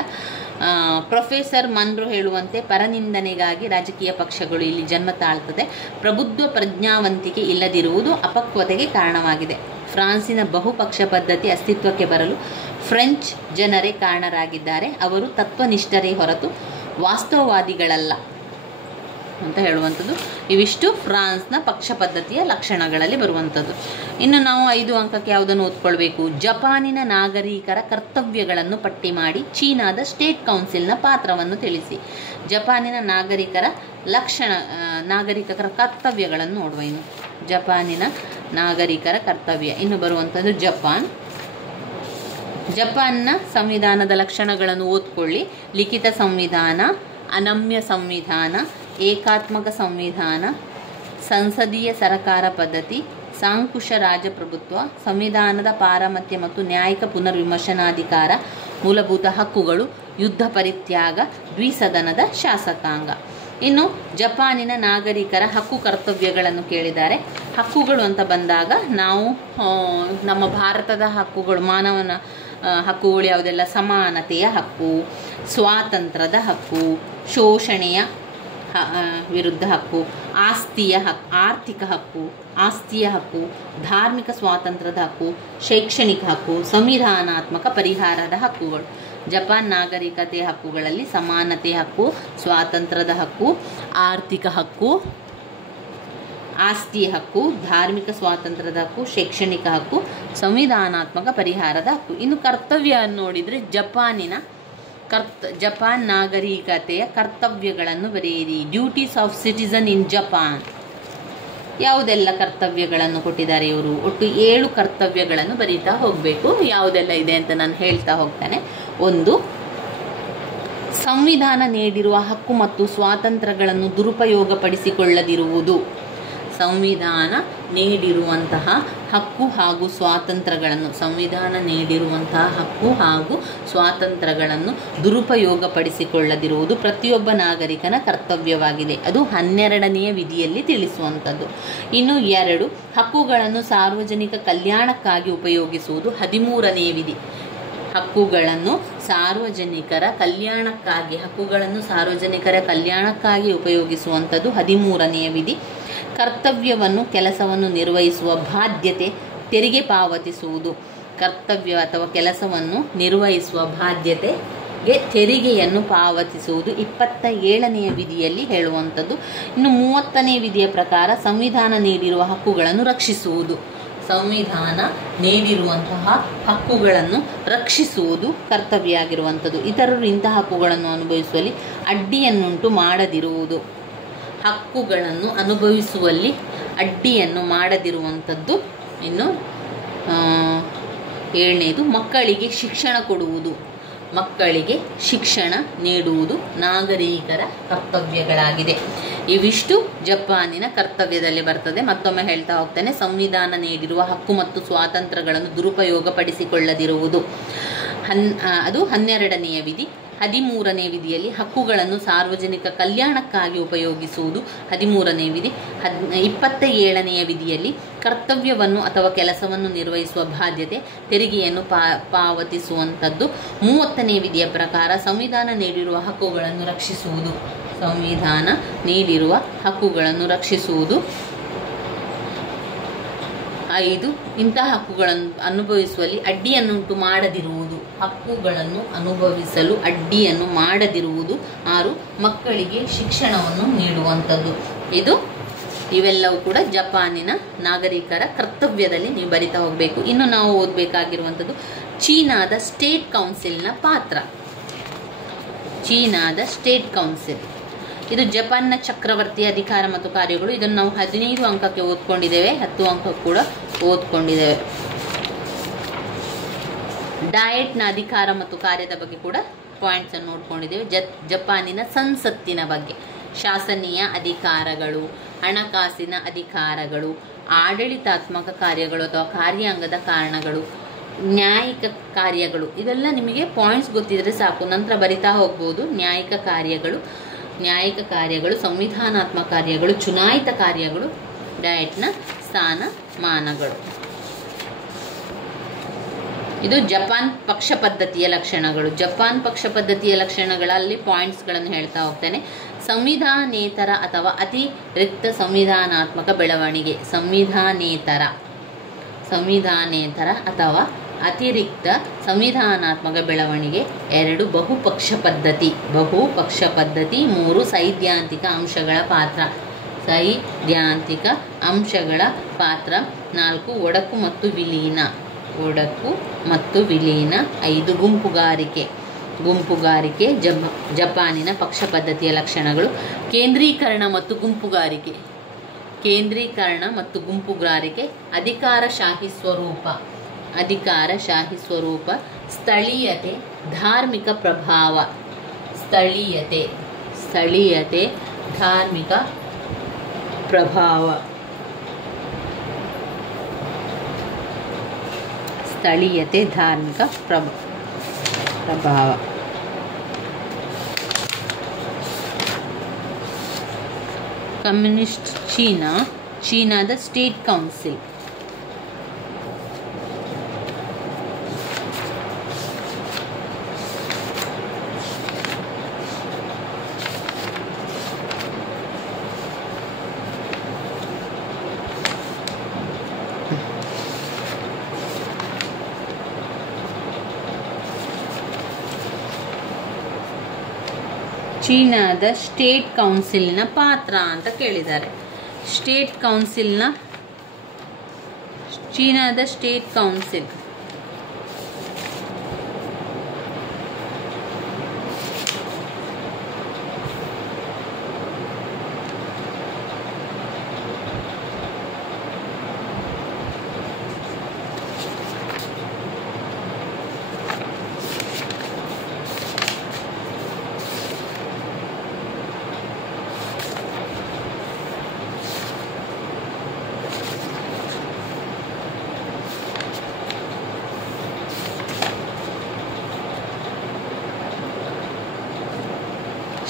ಪ್ರೊಫೆಸರ್ ಮನ್ರೋ ಹೇಳುವಂತೆ ಪರನಿಂದನೆಗಾಗಿ ರಾಜಕೀಯ ಪಕ್ಷಗಳು ಇಲ್ಲಿ ಜನ್ಮ ತಾಳ್ತದೆ. ಪ್ರಬುದ್ಧ ಪ್ರಜ್ಞಾವಂತಿಕೆ ಇಲ್ಲದಿರುವುದು ಅಪಕ್ವತೆಗೆ ಕಾರಣವಾಗಿದೆ. ಫ್ರಾನ್ಸಿನ ಬಹುಪಕ್ಷ ಪದ್ಧತಿ ಅಸ್ತಿತ್ವಕ್ಕೆ ಬರಲು ಫ್ರೆಂಚ್ ಜನರೇ ಕಾರಣರಾಗಿದ್ದಾರೆ. ಅವರು ತತ್ವನಿಷ್ಠರೇ ಹೊರತು ವಾಸ್ತವವಾದಿಗಳಲ್ಲ ಅಂತ ಹೇಳುವಂಥದ್ದು. ಇವಿಷ್ಟು ಫ್ರಾನ್ಸ್ನ ಪಕ್ಷ ಪದ್ಧತಿಯ ಲಕ್ಷಣಗಳಲ್ಲಿ ಬರುವಂಥದ್ದು. ಇನ್ನು ನಾವು 5 ಅಂಕಕ್ಕೆ ಯಾವುದನ್ನು ಓದ್ಕೊಳ್ಬೇಕು? ಜಪಾನಿನ ನಾಗರಿಕರ ಕರ್ತವ್ಯಗಳನ್ನು ಪಟ್ಟಿ ಮಾಡಿ ಚೀನಾದ ಸ್ಟೇಟ್ ಕೌನ್ಸಿಲ್ನ ಪಾತ್ರವನ್ನು ತಿಳಿಸಿ. ಜಪಾನಿನ ನಾಗರಿಕರ ನಾಗರಿಕರ ಕರ್ತವ್ಯಗಳನ್ನು ನೋಡುವ. ಇನ್ನು ಜಪಾನಿನ ನಾಗರಿಕರ ಕರ್ತವ್ಯ ಇನ್ನು ಬರುವಂಥದ್ದು ಜಪಾನ್ನ ಸಂವಿಧಾನದ ಲಕ್ಷಣಗಳನ್ನು ಓದ್ಕೊಳ್ಳಿ. ಲಿಖಿತ ಸಂವಿಧಾನ, ಅನಮ್ಯ ಸಂವಿಧಾನ, ಏಕಾತ್ಮಕ ಸಂವಿಧಾನ, ಸಂಸದೀಯ ಸರಕಾರ ಪದ್ಧತಿ, ಸಾಂಕುಶ ರಾಜಪ್ರಭುತ್ವ, ಸಂವಿಧಾನದ ಪಾರಮತ್ಯ ಮತ್ತು ನ್ಯಾಯಿಕ ಪುನರ್ವಿಮರ್ಶನಾಧಿಕಾರ, ಮೂಲಭೂತ ಹಕ್ಕುಗಳು, ಯುದ್ಧ ಪರಿತ್ಯಾಗ, ದ್ವಿಸದನದ ಶಾಸಕಾಂಗ. ಇನ್ನು ಜಪಾನಿನ ನಾಗರಿಕರ ಹಕ್ಕು ಕರ್ತವ್ಯಗಳನ್ನು ಕೇಳಿದ್ದಾರೆ. ಹಕ್ಕುಗಳು ಅಂತ ಬಂದಾಗ ನಾವು ನಮ್ಮ ಭಾರತದ ಹಕ್ಕುಗಳು, ಮಾನವನ ಹಕ್ಕುಗಳು ಯಾವುದೆಲ್ಲ: ಸಮಾನತೆಯ ಹಕ್ಕು, ಸ್ವಾತಂತ್ರ್ಯದ ಹಕ್ಕು, ಶೋಷಣೆಯ ವಿರುದ್ಧ ಹಕ್ಕು, ಆರ್ಥಿಕ ಹಕ್ಕು, ಆಸ್ತಿಯ ಹಕ್ಕು, ಧಾರ್ಮಿಕ ಸ್ವಾತಂತ್ರ್ಯದ ಹಕ್ಕು, ಶೈಕ್ಷಣಿಕ ಹಕ್ಕು, ಸಂವಿಧಾನಾತ್ಮಕ ಪರಿಹಾರದ ಹಕ್ಕುಗಳು. ಜಪಾನ್ ನಾಗರಿಕತೆಯ ಹಕ್ಕುಗಳಲ್ಲಿ ಸಮಾನತೆಯ ಹಕ್ಕು, ಸ್ವಾತಂತ್ರ್ಯದ ಹಕ್ಕು, ಆರ್ಥಿಕ ಹಕ್ಕು, ಆಸ್ತಿಯ ಹಕ್ಕು, ಧಾರ್ಮಿಕ ಸ್ವಾತಂತ್ರ್ಯದ ಹಕ್ಕು, ಶೈಕ್ಷಣಿಕ ಹಕ್ಕು, ಸಂವಿಧಾನಾತ್ಮಕ ಪರಿಹಾರದ ಹಕ್ಕು. ಇನ್ನು ಕರ್ತವ್ಯ ನೋಡಿದರೆ ಜಪಾನ್ ನಾಗರಿಕತೆಯ ಕರ್ತವ್ಯಗಳನ್ನು ಬರೆಯಿರಿ. Duties of citizen in Japan. ಯಾವುದೆಲ್ಲ ಕರ್ತವ್ಯಗಳನ್ನು ಕೊಟ್ಟಿದ್ದಾರೆ ಇವರು? ಒಟ್ಟು 7 ಕರ್ತವ್ಯಗಳನ್ನು ಬರೀತಾ ಹೋಗಬೇಕು. ಯಾವುದೆಲ್ಲ ಇದೆ ಅಂತ ನಾನು ಹೇಳ್ತಾ ಹೋಗ್ತಾನೆ. 1, ಸಂವಿಧಾನ ನೀಡಿರುವ ಹಕ್ಕು ಮತ್ತು ಸ್ವಾತಂತ್ರ್ಯಗಳನ್ನು ದುರುಪಯೋಗಪಡಿಸಿಕೊಳ್ಳದಿರುವುದು. ಸಂವಿಧಾನ ನೀಡಿರುವಂತಹ ಹಕ್ಕು ಹಾಗೂ ಸ್ವಾತಂತ್ರ್ಯಗಳನ್ನು ದುರುಪಯೋಗಪಡಿಸಿಕೊಳ್ಳದಿರುವುದು ಪ್ರತಿಯೊಬ್ಬ ನಾಗರಿಕನ ಕರ್ತವ್ಯವಾಗಿದೆ. ಅದು 12ನೆಯ ವಿಧಿಯಲ್ಲಿ ತಿಳಿಸುವಂಥದ್ದು. ಇನ್ನು 2, ಹಕ್ಕುಗಳನ್ನು ಸಾರ್ವಜನಿಕ ಕಲ್ಯಾಣಕ್ಕಾಗಿ ಉಪಯೋಗಿಸುವುದು 13ನೇ ವಿಧಿ. ಹಕ್ಕುಗಳನ್ನು ಸಾರ್ವಜನಿಕರ ಕಲ್ಯಾಣಕ್ಕಾಗಿ ಉಪಯೋಗಿಸುವಂಥದ್ದು 13ನೆಯ ವಿಧಿ. ಕರ್ತವ್ಯವನ್ನು ಕೆಲಸವನ್ನು ನಿರ್ವಹಿಸುವ ಬಾಧ್ಯತೆ ತೆರಿಗೆ ಪಾವತಿಸುವುದು. ಕರ್ತವ್ಯ ಅಥವಾ ಕೆಲಸವನ್ನು ನಿರ್ವಹಿಸುವ ಬಾಧ್ಯತೆಗೆ ತೆರಿಗೆಯನ್ನು ಪಾವತಿಸುವುದು 27ನೆಯ ವಿಧಿಯಲ್ಲಿ ಹೇಳುವಂಥದ್ದು. ಇನ್ನು 30ನೇ ವಿಧಿಯ ಪ್ರಕಾರ ಸಂವಿಧಾನ ನೀಡಿರುವ ಹಕ್ಕುಗಳನ್ನು ರಕ್ಷಿಸುವುದು. ಸಂವಿಧಾನ ನೀಡಿರುವಂತಹ ಹಕ್ಕುಗಳನ್ನು ರಕ್ಷಿಸುವುದು ಕರ್ತವ್ಯ ಆಗಿರುವಂಥದ್ದು. ಇತರರು ಇಂತಹ ಹಕ್ಕುಗಳನ್ನು ಅನುಭವಿಸುವಲ್ಲಿ ಅಡ್ಡಿಯನ್ನುಂಟು ಮಾಡದಿರುವುದು. ಹಕ್ಕುಗಳನ್ನು ಅನುಭವಿಸುವಲ್ಲಿ ಅಡ್ಡಿಯನ್ನು ಮಾಡದಿರುವಂಥದ್ದು. ಇನ್ನು 7ನೇದು ಮಕ್ಕಳಿಗೆ ಶಿಕ್ಷಣ ಕೊಡುವುದು. ಮಕ್ಕಳಿಗೆ ಶಿಕ್ಷಣ ನೀಡುವುದು ನಾಗರಿಕರ ಕರ್ತವ್ಯಗಳಾಗಿದೆ. ಇವಿಷ್ಟು ಜಪಾನಿನ ಕರ್ತವ್ಯದಲ್ಲಿ ಬರ್ತದೆ. ಮತ್ತೊಮ್ಮೆ ಹೇಳ್ತಾ ಹೋಗ್ತಾನೆ. ಸಂವಿಧಾನ ನೀಡಿರುವ ಹಕ್ಕು ಮತ್ತು ಸ್ವಾತಂತ್ರ್ಯಗಳನ್ನು ದುರುಪಯೋಗಪಡಿಸಿಕೊಳ್ಳದಿರುವುದು, ಅದು 12ನೆಯ ವಿಧಿ. 13ನೇ ವಿಧಿಯಲ್ಲಿ ಹಕ್ಕುಗಳನ್ನು ಸಾರ್ವಜನಿಕ ಕಲ್ಯಾಣಕ್ಕಾಗಿ ಉಪಯೋಗಿಸುವುದು 13ನೇ ವಿಧಿ. 27ನೆಯ ವಿಧಿಯಲ್ಲಿ ಕರ್ತವ್ಯವನ್ನು ಅಥವಾ ಕೆಲಸವನ್ನು ನಿರ್ವಹಿಸುವ ಬಾಧ್ಯತೆ ತೆರಿಗೆಯನ್ನು ಪಾವತಿಸುವಂಥದ್ದು. 30ನೇ ವಿಧಿಯ ಪ್ರಕಾರ ಸಂವಿಧಾನ ನೀಡಿರುವ ಹಕ್ಕುಗಳನ್ನು ರಕ್ಷಿಸುವುದು. ಸಂವಿಧಾನ ನೀಡಿರುವ ಹಕ್ಕುಗಳನ್ನು ರಕ್ಷಿಸುವುದು. 5, ಇಂತಹ ಹಕ್ಕುಗಳನ್ನು ಅನುಭವಿಸುವಲ್ಲಿ ಅಡ್ಡಿಯನ್ನುಂಟು ಮಾಡದಿರುವುದು. ಹಕ್ಕುಗಳನ್ನು ಅನುಭವಿಸಲು ಅಡ್ಡಿಯನ್ನು ಮಾಡದಿರುವುದು. 6, ಮಕ್ಕಳಿಗೆ ಶಿಕ್ಷಣವನ್ನು ನೀಡುವಂಥದ್ದು. ಇವೆಲ್ಲವೂ ಕೂಡ ಜಪಾನಿನ ನಾಗರಿಕರ ಕರ್ತವ್ಯದಲ್ಲಿ ನೀವು ಬರಿತಾ ಹೋಗಬೇಕು. ಇನ್ನು ನಾವು ಓದಬೇಕಾಗಿರುವಂಥದ್ದು ಚೀನಾದ ಸ್ಟೇಟ್ ಕೌನ್ಸಿಲ್ನ ಪಾತ್ರ. ಚೀನಾದ ಸ್ಟೇಟ್ ಕೌನ್ಸಿಲ್ ಇದು ಜಪಾನ್ನ ಚಕ್ರವರ್ತಿಯ ಅಧಿಕಾರ ಮತ್ತು ಕಾರ್ಯಗಳು. ಇದನ್ನು ನಾವು 15 ಅಂಕಕ್ಕೆ ಓದ್ಕೊಂಡಿದ್ದೇವೆ, 10 ಅಂಕ ಕೂಡ ಓದ್ಕೊಂಡಿದ್ದೇವೆ. ಡಯಟ್ನ ಅಧಿಕಾರ ಮತ್ತು ಕಾರ್ಯದ ಬಗ್ಗೆ ಕೂಡ ಪಾಯಿಂಟ್ಸ್ ಅನ್ನು ನೋಡ್ಕೊಂಡಿದ್ದೇವೆ. ಜಪಾನಿನ ಸಂಸತ್ತಿನ ಬಗ್ಗೆ ಶಾಸನೀಯ ಅಧಿಕಾರಗಳು, ಹಣಕಾಸಿನ ಅಧಿಕಾರಗಳು, ಆಡಳಿತಾತ್ಮಕ ಕಾರ್ಯಗಳು ಅಥವಾ ಕಾರ್ಯಾಂಗದ ಕಾರಣಗಳು, ನ್ಯಾಯಿಕ ಕಾರ್ಯಗಳು, ಇದೆಲ್ಲ ನಿಮಗೆ ಪಾಯಿಂಟ್ಸ್ ಗೊತ್ತಿದ್ರೆ ಸಾಕು, ನಂತರ ಬರಿತಾ ಹೋಗ್ಬೋದು. ನ್ಯಾಯಿಕ ಕಾರ್ಯಗಳು, ಸಂವಿಧಾನಾತ್ಮಕ ಕಾರ್ಯಗಳು, ಚುನಾಯಿತ ಕಾರ್ಯಗಳು, ಡಯಟ್ನ ಸ್ಥಾನಮಾನಗಳು. ಇದು ಜಪಾನ್ ಪಕ್ಷ ಪದ್ಧತಿಯ ಲಕ್ಷಣಗಳು. ಜಪಾನ್ ಪಕ್ಷ ಪದ್ಧತಿಯ ಲಕ್ಷಣಗಳಲ್ಲಿ ಪಾಯಿಂಟ್ಸ್ಗಳನ್ನು ಹೇಳ್ತಾ ಹೋಗ್ತೇನೆ. ಸಂವಿಧಾನೇತರ ಅಥವಾ ಅತಿರಿಕ್ತ ಸಂವಿಧಾನಾತ್ಮಕ ಬೆಳವಣಿಗೆ. ಸಂವಿಧಾನೇತರ ಅಥವಾ ಅತಿರಿಕ್ತ ಸಂವಿಧಾನಾತ್ಮಕ ಬೆಳವಣಿಗೆ. 2, ಬಹುಪಕ್ಷ ಪದ್ಧತಿ. 3, ಸೈದ್ಧಾಂತಿಕ ಅಂಶಗಳ ಪಾತ್ರ. 4, ಒಡಕು ಮತ್ತು ವಿಲೀನ. 5, ಗುಂಪುಗಾರಿಕೆ. ಜಪಾನಿನ ಪಕ್ಷ ಪದ್ಧತಿಯ ಲಕ್ಷಣಗಳು. ಕೇಂದ್ರೀಕರಣ ಮತ್ತು ಗುಂಪುಗಾರಿಕೆ. ಅಧಿಕಾರಶಾಹಿ ಸ್ವರೂಪ. ಸ್ಥಳೀಯತೆ, ಧಾರ್ಮಿಕ ಪ್ರಭಾವ. ಸ್ಥಳೀಯತೆ, ಧಾರ್ಮಿಕ ಪ್ರಭಾವ. ಕಮ್ಯುನಿಸ್ಟ್ ಚೀನಾದ ಸ್ಟೇಟ್ ಕೌನ್ಸಿಲ್. ಚೀನಾದ ಸ್ಟೇಟ್ ಕೌನ್ಸಿಲ್ನ ಪಾತ್ರ ಅಂತ ಕೇಳಿದ್ದಾರೆ. ಚೀನಾದ ಸ್ಟೇಟ್ ಕೌನ್ಸಿಲ್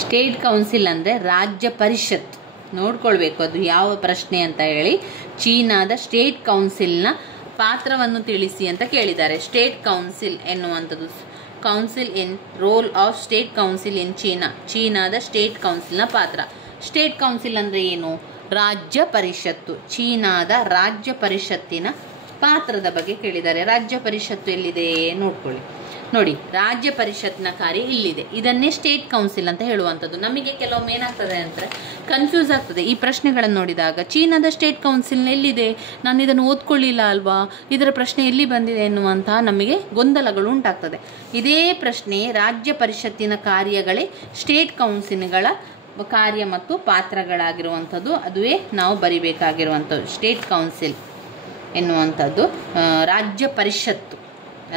ಸ್ಟೇಟ್ ಕೌನ್ಸಿಲ್ ಅಂದರೆ ರಾಜ್ಯ ಪರಿಷತ್. ನೋಡ್ಕೊಳ್ಬೇಕು ಅದು ಯಾವ ಪ್ರಶ್ನೆ ಅಂತ ಹೇಳಿ. ಚೀನಾದ ಸ್ಟೇಟ್ ಕೌನ್ಸಿಲ್ನ ಪಾತ್ರವನ್ನು ತಿಳಿಸಿ ಅಂತ ಕೇಳಿದ್ದಾರೆ. ಸ್ಟೇಟ್ ಕೌನ್ಸಿಲ್ ಎನ್ನುವಂಥದ್ದು council in role of state council in ಚೀನಾದ ಸ್ಟೇಟ್ ಕೌನ್ಸಿಲ್ನ ಪಾತ್ರ. ಸ್ಟೇಟ್ ಕೌನ್ಸಿಲ್ ಅಂದರೆ ಏನು? ರಾಜ್ಯ ಪರಿಷತ್ತು. ಚೀನಾದ ರಾಜ್ಯ ಪರಿಷತ್ತಿನ ಪಾತ್ರದ ಬಗ್ಗೆ ಕೇಳಿದ್ದಾರೆ. ರಾಜ್ಯ ಪರಿಷತ್ತು ಎಲ್ಲಿದೆ ನೋಡ್ಕೊಳ್ಳಿ. ನೋಡಿ, ರಾಜ್ಯ ಪರಿಷತ್ನ ಕಾರ್ಯ ಇಲ್ಲಿದೆ. ಇದನ್ನೇ ಸ್ಟೇಟ್ ಕೌನ್ಸಿಲ್ ಅಂತ ಹೇಳುವಂಥದ್ದು. ನಮಗೆ ಕೆಲವೊಮ್ಮೆ ಏನಾಗ್ತದೆ ಅಂದರೆ ಕನ್ಫ್ಯೂಸ್ ಆಗ್ತದೆ ಈ ಪ್ರಶ್ನೆಗಳನ್ನು ನೋಡಿದಾಗ. ಚೀನಾದ ಸ್ಟೇಟ್ ಕೌನ್ಸಿಲ್ ಎಲ್ಲಿದೆ, ನಾನು ಇದನ್ನು ಓದ್ಕೊಳ್ಳಿಲ್ಲ ಅಲ್ವಾ, ಇದರ ಪ್ರಶ್ನೆ ಎಲ್ಲಿ ಬಂದಿದೆ ಎನ್ನುವಂತಹ ನಮಗೆ ಗೊಂದಲಗಳು ಉಂಟಾಗ್ತದೆ. ಇದೇ ಪ್ರಶ್ನೆ ರಾಜ್ಯ ಪರಿಷತ್ತಿನ ಕಾರ್ಯಗಳೇ ಸ್ಟೇಟ್ ಕೌನ್ಸಿಲ್ಗಳ ಕಾರ್ಯ ಮತ್ತು ಪಾತ್ರಗಳಾಗಿರುವಂಥದ್ದು. ಅದುವೇ ನಾವು ಬರಿಬೇಕಾಗಿರುವಂಥದ್ದು. ಸ್ಟೇಟ್ ಕೌನ್ಸಿಲ್ ಎನ್ನುವಂಥದ್ದು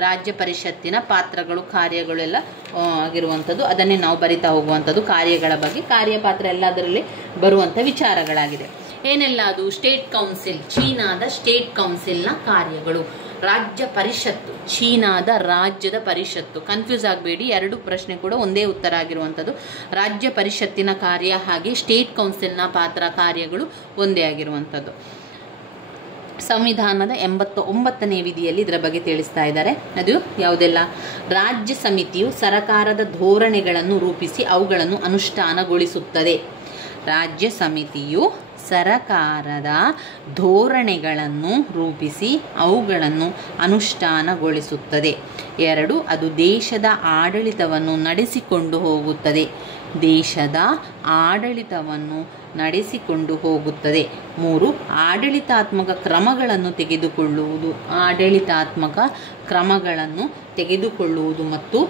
ರಾಜ್ಯ ಪರಿಷತ್ತಿನ ಪಾತ್ರಗಳು ಕಾರ್ಯಗಳೆಲ್ಲ ಆಗಿರುವಂಥದ್ದು. ಅದನ್ನೇ ನಾವು ಬರಿತಾ ಹೋಗುವಂಥದ್ದು. ಕಾರ್ಯಗಳ ಬಗ್ಗೆ, ಕಾರ್ಯಪಾತ್ರ ಎಲ್ಲದರಲ್ಲಿ ಬರುವಂಥ ವಿಚಾರಗಳಾಗಿದೆ. ಏನೆಲ್ಲ ಅದು? ಸ್ಟೇಟ್ ಕೌನ್ಸಿಲ್, ಚೀನಾದ ಸ್ಟೇಟ್ ಕೌನ್ಸಿಲ್ನ ಕಾರ್ಯಗಳು. ರಾಜ್ಯ ಪರಿಷತ್ತು, ಚೀನಾದ ರಾಜ್ಯದ ಪರಿಷತ್ತು. ಕನ್ಫ್ಯೂಸ್ ಆಗಬೇಡಿ, ಎರಡು ಪ್ರಶ್ನೆ ಕೂಡ ಒಂದೇ ಉತ್ತರ ಆಗಿರುವಂಥದ್ದು. ರಾಜ್ಯ ಪರಿಷತ್ತಿನ ಕಾರ್ಯ ಹಾಗೆ ಸ್ಟೇಟ್ ಕೌನ್ಸಿಲ್ನ ಪಾತ್ರ ಕಾರ್ಯಗಳು ಒಂದೇ ಆಗಿರುವಂಥದ್ದು. ಸಂವಿಧಾನದ 89ನೇ ವಿಧಿಯಲ್ಲಿ ಇದರ ಬಗ್ಗೆ ತಿಳಿಸ್ತಾ ಇದ್ದಾರೆ. ಅದು ಯಾವುದೆಲ್ಲ? ರಾಜ್ಯ ಸಮಿತಿಯು ಸರಕಾರದ ಧೋರಣೆಗಳನ್ನು ರೂಪಿಸಿ ಅವುಗಳನ್ನು ಅನುಷ್ಠಾನಗೊಳಿಸುತ್ತದೆ. ರಾಜ್ಯ ಸಮಿತಿಯು ಸರಕಾರದ ಧೋರಣೆಗಳನ್ನು ರೂಪಿಸಿ ಅವುಗಳನ್ನು ಅನುಷ್ಠಾನಗೊಳಿಸುತ್ತದೆ. 2, ಅದು ದೇಶದ ಆಡಳಿತವನ್ನು ನಡೆಸಿಕೊಂಡು ಹೋಗುತ್ತದೆ. ದೇಶದ ಆಡಳಿತವನ್ನು ನಡೆಸಿಕೊಂಡು ಹೋಗುತ್ತದೆ. 3, ಆಡಳಿತಾತ್ಮಕ ಕ್ರಮಗಳನ್ನು ತೆಗೆದುಕೊಳ್ಳುವುದು ಮತ್ತು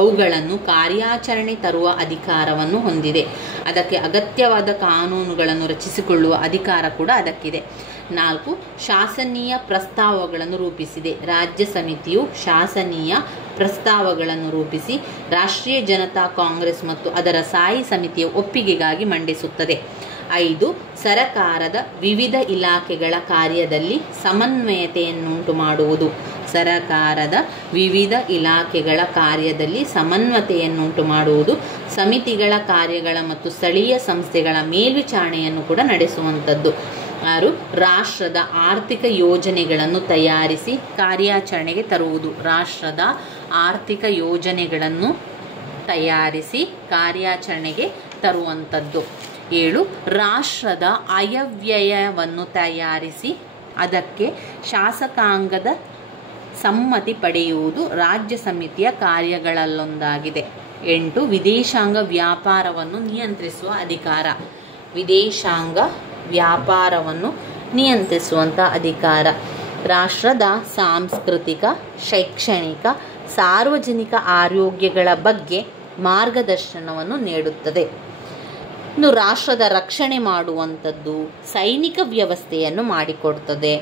ಅವುಗಳನ್ನು ಕಾರ್ಯಾಚರಣೆ ತರುವ ಅಧಿಕಾರವನ್ನು ಹೊಂದಿದೆ. ಅದಕ್ಕೆ ಅಗತ್ಯವಾದ ಕಾನೂನುಗಳನ್ನು ರಚಿಸಿಕೊಳ್ಳುವ ಅಧಿಕಾರ ಕೂಡ ಅದಕ್ಕಿದೆ. 4, ಶಾಸನೀಯ ಪ್ರಸ್ತಾವಗಳನ್ನು ರೂಪಿಸಿದೆ. ರಾಜ್ಯ ಸಮಿತಿಯು ಶಾಸನೀಯ ಪ್ರಸ್ತಾವಗಳನ್ನು ರೂಪಿಸಿ ರಾಷ್ಟ್ರೀಯ ಜನತಾ ಕಾಂಗ್ರೆಸ್ ಮತ್ತು ಅದರ ಸ್ಥಾಯಿ ಸಮಿತಿಯ ಒಪ್ಪಿಗೆಗಾಗಿ ಮಂಡಿಸುತ್ತದೆ. 5, ಸರಕಾರದ ವಿವಿಧ ಇಲಾಖೆಗಳ ಕಾರ್ಯದಲ್ಲಿ ಸಮನ್ವಯತೆಯನ್ನುಂಟು ಮಾಡುವುದು. ಸರಕಾರದ ವಿವಿಧ ಇಲಾಖೆಗಳ ಕಾರ್ಯದಲ್ಲಿ ಸಮನ್ವಯತೆಯನ್ನುಂಟು ಮಾಡುವುದು. ಸಮಿತಿಗಳ ಕಾರ್ಯಗಳ ಮತ್ತು ಸ್ಥಳೀಯ ಸಂಸ್ಥೆಗಳ ಮೇಲ್ವಿಚಾರಣೆಯನ್ನು ಕೂಡ ನಡೆಸುವಂಥದ್ದು. 6, ರಾಷ್ಟ್ರದ ಆರ್ಥಿಕ ಯೋಜನೆಗಳನ್ನು ತಯಾರಿಸಿ ಕಾರ್ಯಾಚರಣೆಗೆ ತರುವುದು. ರಾಷ್ಟ್ರದ ಆರ್ಥಿಕ ಯೋಜನೆಗಳನ್ನು ತಯಾರಿಸಿ ಕಾರ್ಯಾಚರಣೆಗೆ ತರುವಂಥದ್ದು. 7, ರಾಷ್ಟ್ರದ ಆಯವ್ಯಯವನ್ನು ತಯಾರಿಸಿ ಅದಕ್ಕೆ ಶಾಸಕಾಂಗದ ಸಮ್ಮತಿ ಪಡೆಯುವುದು ರಾಜ್ಯ ಸಮಿತಿಯ ಕಾರ್ಯಗಳಲ್ಲೊಂದಾಗಿದೆ. 8, ವಿದೇಶಾಂಗ ವ್ಯಾಪಾರವನ್ನು ನಿಯಂತ್ರಿಸುವ ಅಧಿಕಾರ. ವಿದೇಶಾಂಗ ವ್ಯಾಪಾರವನ್ನು ನಿಯಂತ್ರಿಸುವಂಥ ಅಧಿಕಾರ. ರಾಷ್ಟ್ರದ ಸಾಂಸ್ಕೃತಿಕ, ಶೈಕ್ಷಣಿಕ, ಸಾರ್ವಜನಿಕ ಆರೋಗ್ಯಗಳ ಬಗ್ಗೆ ಮಾರ್ಗದರ್ಶನವನ್ನು ನೀಡುತ್ತದೆ. ಇನ್ನು ರಾಷ್ಟ್ರದ ರಕ್ಷಣೆ ಮಾಡುವಂಥದ್ದು, ಸೈನಿಕ ವ್ಯವಸ್ಥೆಯನ್ನು ಮಾಡಿಕೊಡುತ್ತದೆ.